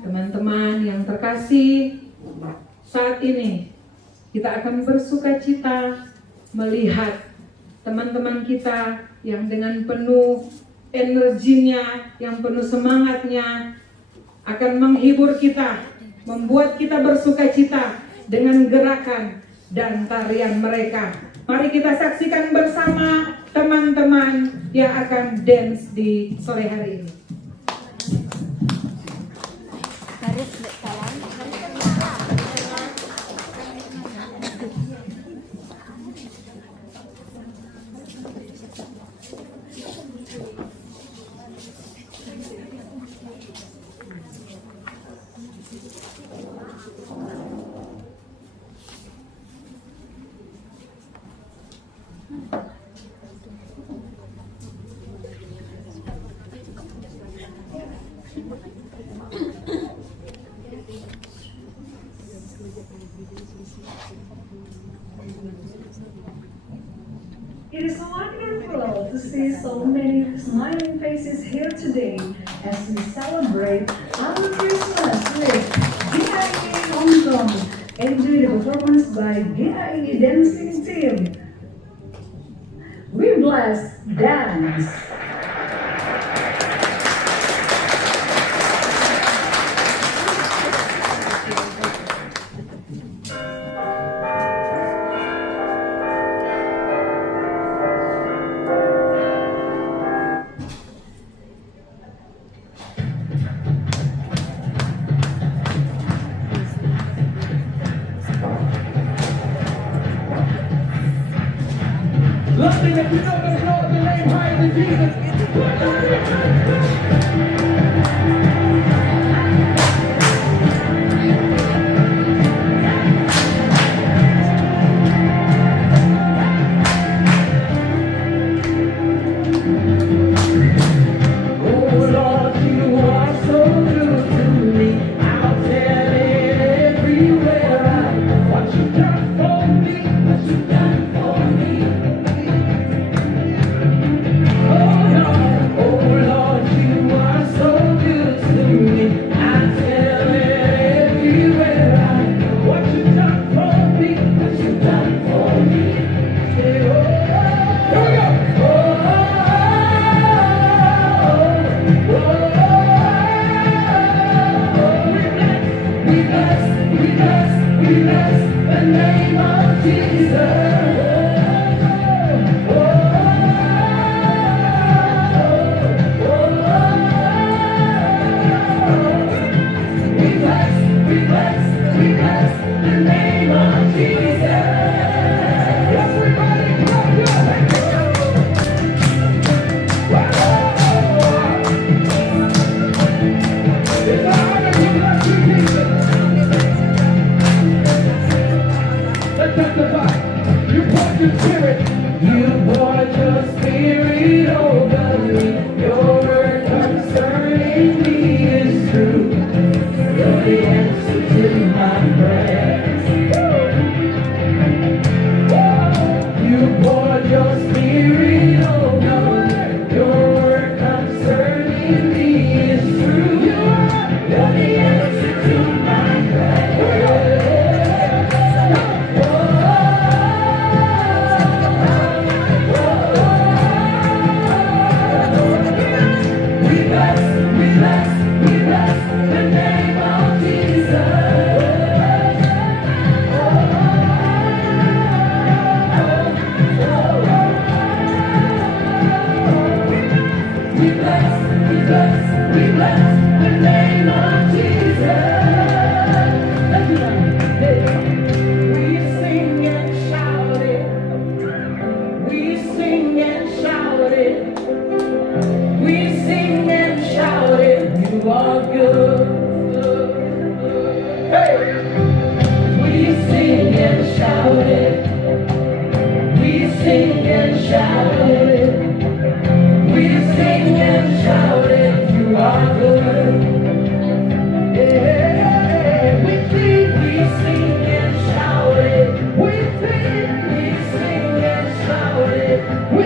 Teman-teman yang terkasih, saat ini kita akan bersukacita melihat teman-teman kita yang dengan penuh energinya, yang penuh semangatnya akan menghibur kita, membuat kita bersukacita dengan gerakan dan tarian mereka. Mari kita saksikan bersama teman-teman yang akan dance di sore hari ini. It is wonderful to see so many smiling faces here today as we celebrate our Christmas with GIE Hong Kong. Enjoy the performance by GIE Dancing Team. We bless dance. London, if you know there's no other name higher than Jesus. Oh Lord, you are so good to me. I'll tell it everywhere. What you done for me, what you done for me. Oh Lord, you are so good to me. I tell it everywhere. What you done for me, what you done for me. Say, oh, here we go. We bless the name of Jesus. We bless the name of Jesus. Everybody clap your hands. It's an honor to bless you, Jesus. Let's testify. You poured your spirit. You poured your spirit over me. Your word concerning me is true. You're the answer to my prayers. You poured your spirit over me. Your word concerning me is true. You're the answer to my prayers. We bless the name of Jesus. We bless the name of Jesus. We sing and shout it. We sing and shout it. We sing and shout it. You are good. Hey! We sing and shout it. We sing and shout it. We sing and shout it. You are good. Yeah. We sing and shout it. We sing and shout it. We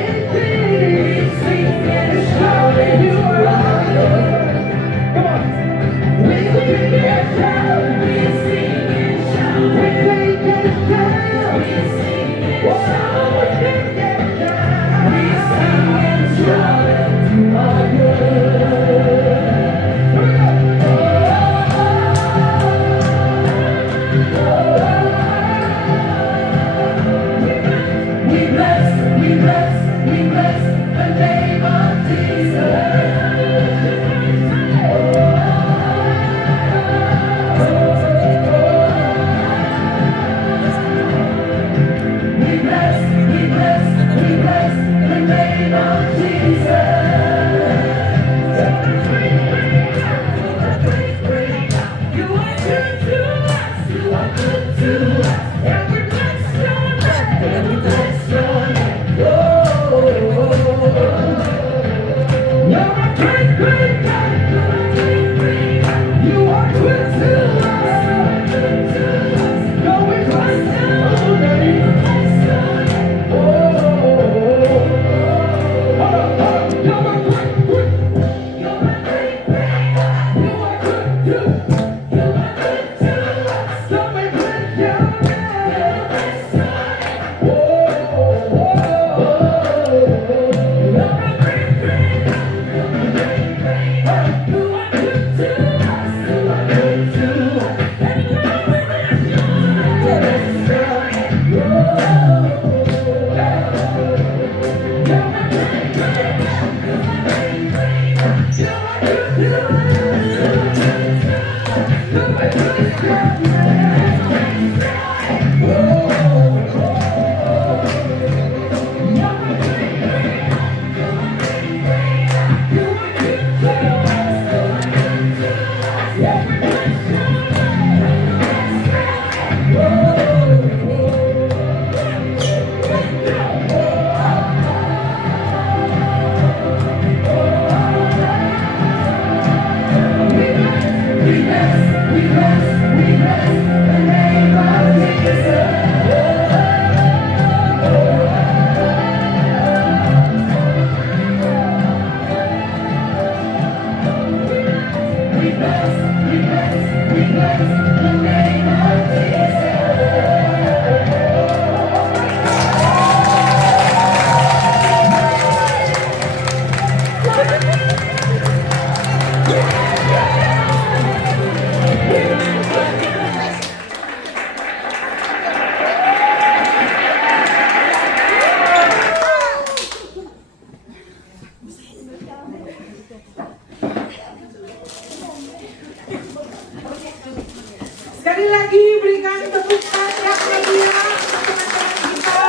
Sekali lagi berikan tepuk tangan lagi ya untuk teman-teman kita.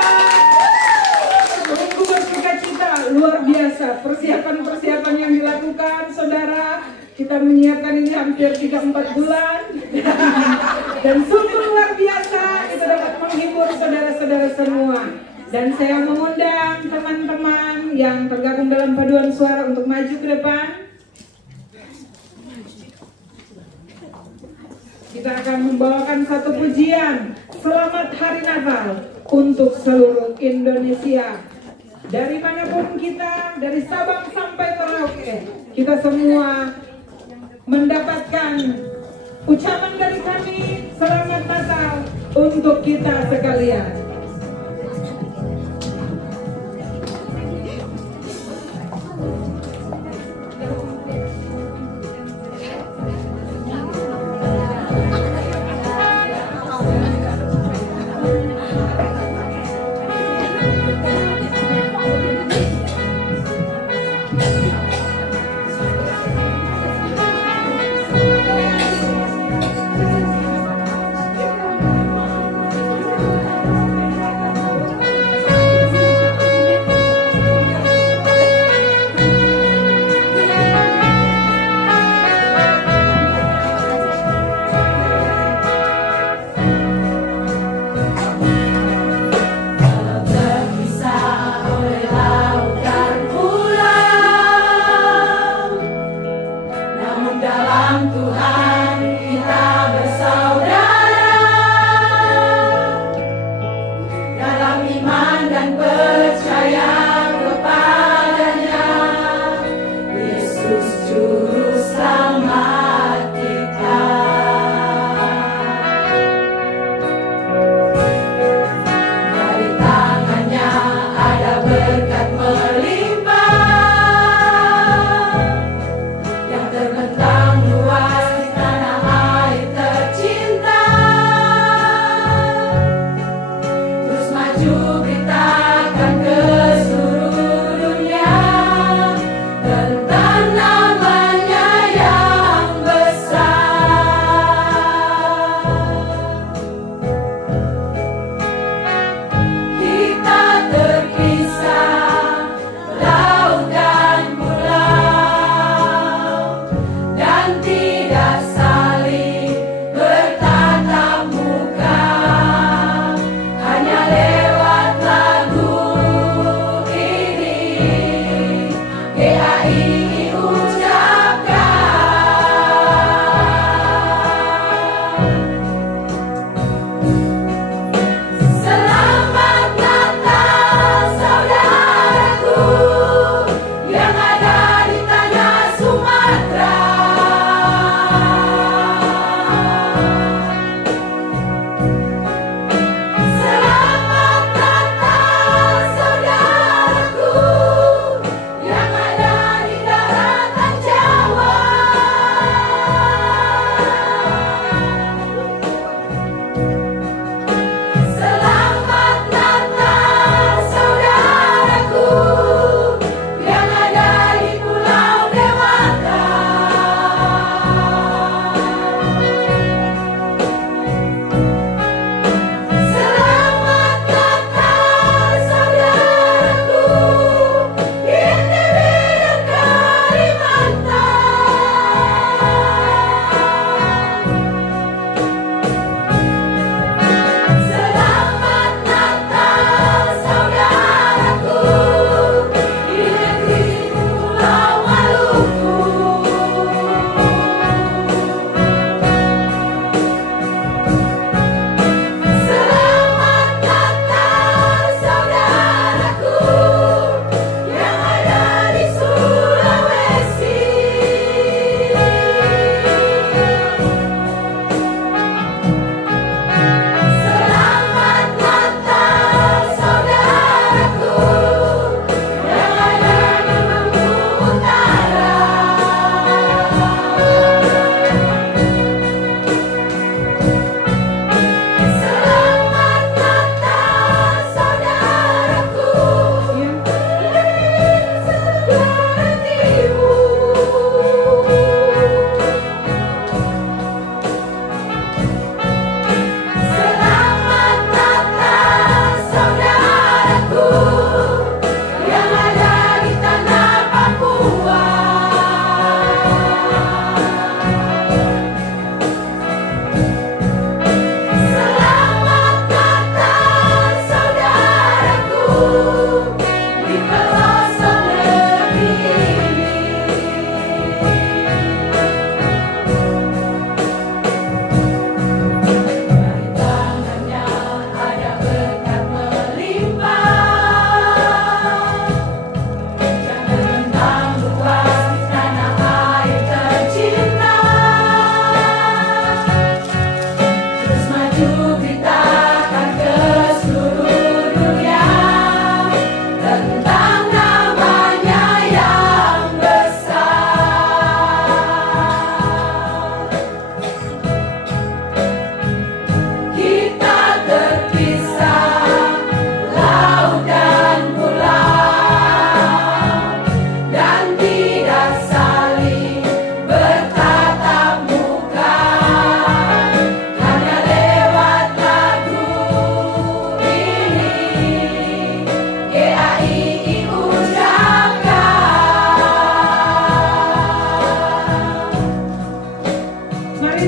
Sungguh bersuka cita luar biasa persiapan-persiapan yang dilakukan saudara. Kita menyiapkan ini hampir 3-4 bulan dan sungguh luar biasa kita dapat menghibur saudara-saudara semua. Dan saya mengundang teman-teman yang tergabung dalam paduan suara untuk maju ke depan. Kita akan membawakan satu pujian Selamat Hari Natal untuk seluruh Indonesia. Dari manapun kita, dari Sabang sampai Merauke, kita semua mendapatkan ucapan dari kami Selamat Natal untuk kita sekalian.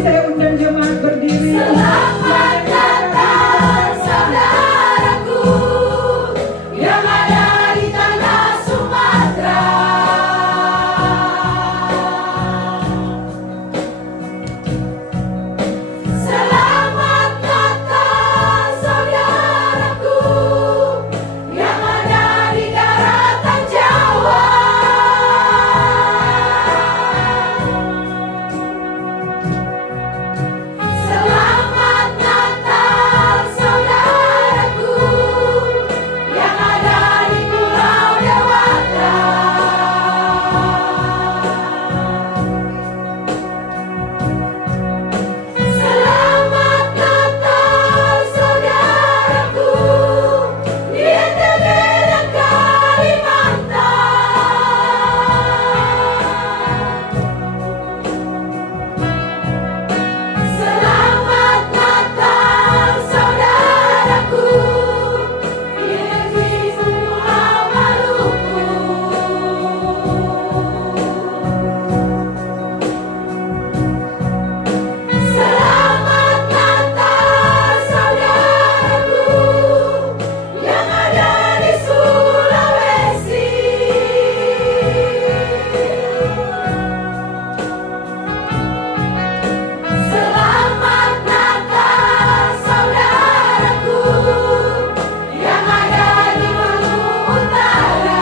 saya undang jemaat berdiri. Selamat datang saudaraku yang ada di tanah Sumatera. Selamat datang saudaraku yang ada di daratan Jawa. Selamat Natal saudaraku yang ada di Pulau Dewata. Selamat Natal saudaraku di NTB dan Kalimantan. Selamat Natal saudaraku di negeri Pulau Maluku. Selamat Natal saudaraku yang ada di Sulawesi. Selamat Natal saudaraku yang ada di Maluku Utara.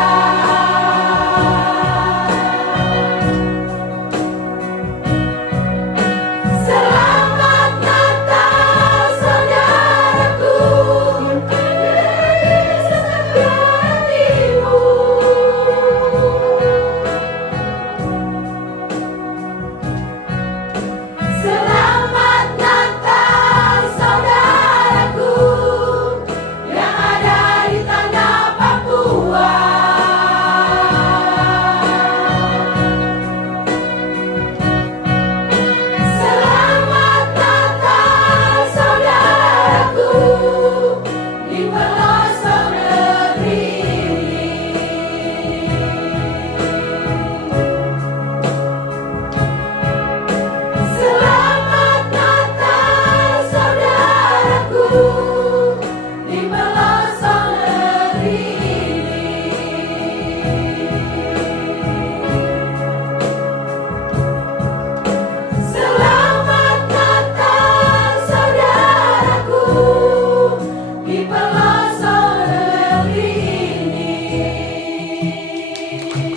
Selamat Natal saudaraku di Nusantara Timur. Selamat Natal saudaraku yang ada di tanah Papua. Selamat Natal saudaraku di pelosok negeri ini. Selamat Natal saudaraku di pelosok negeri ini. Selamat Natal saudaraku di pelosok negeri ini.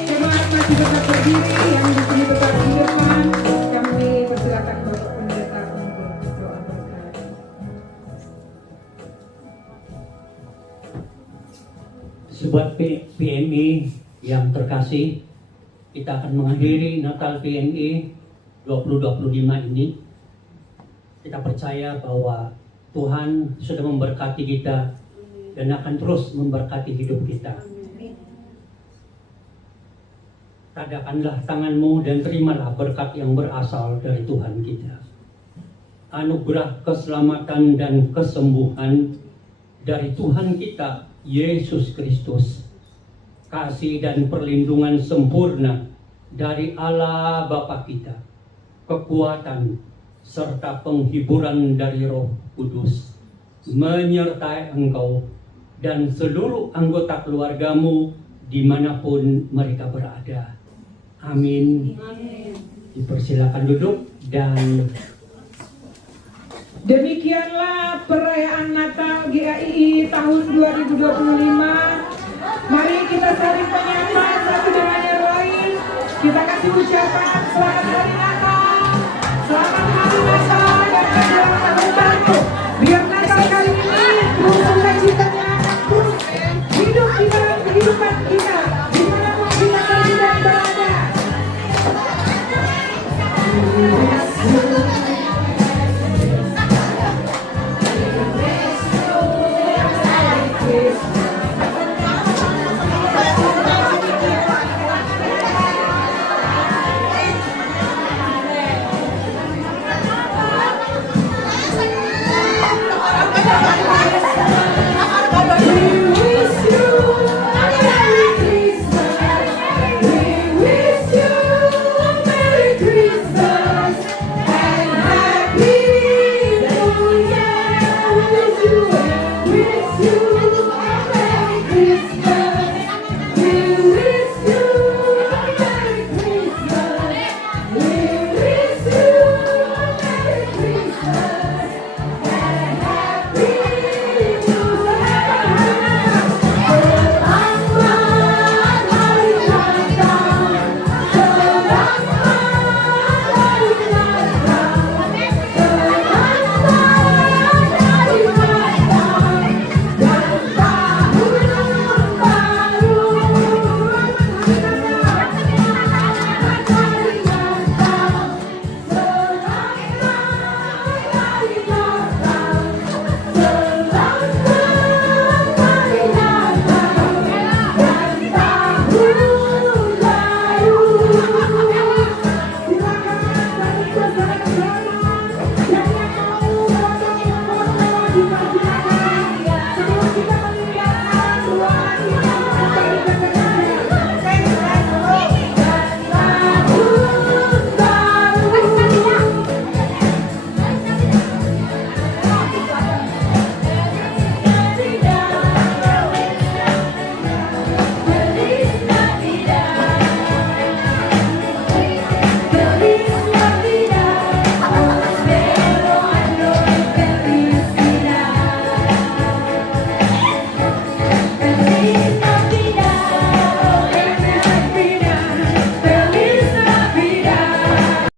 Jemaat masih tetap berdiri, yang di sini tetap di depan. Kami persilakan Bapak Pendeta untuk doa berkat. Sobat PMI yang terkasih, kita akan mengakhiri Natal PMI 2025 ini. Kita percaya bahwa Tuhan sudah memberkati kita dan akan terus memberkati hidup kita. Tadakanlah tanganmu dan terimalah berkat yang berasal dari Tuhan kita. Anugerah keselamatan dan kesembuhan dari Tuhan kita, Yesus Kristus. Kasih dan perlindungan sempurna dari Allah Bapa kita. Kekuatan serta penghiburan dari Roh Kudus menyertai engkau dan seluruh anggota keluargamu dimanapun mereka berada. Amin. Dipersilakan duduk dan Demikianlah perayaan Natal GAII tahun 2025. Mari kita saling menyapa satu dengan yang lain. Kita kasih ucapan selamat hari Natal, selamat hari Natal dan selamat tahun baru. Biar Natal kali ini terus sukacitanya akan terus hidup di dalam kehidupan kita, dimanapun kita sedang berada.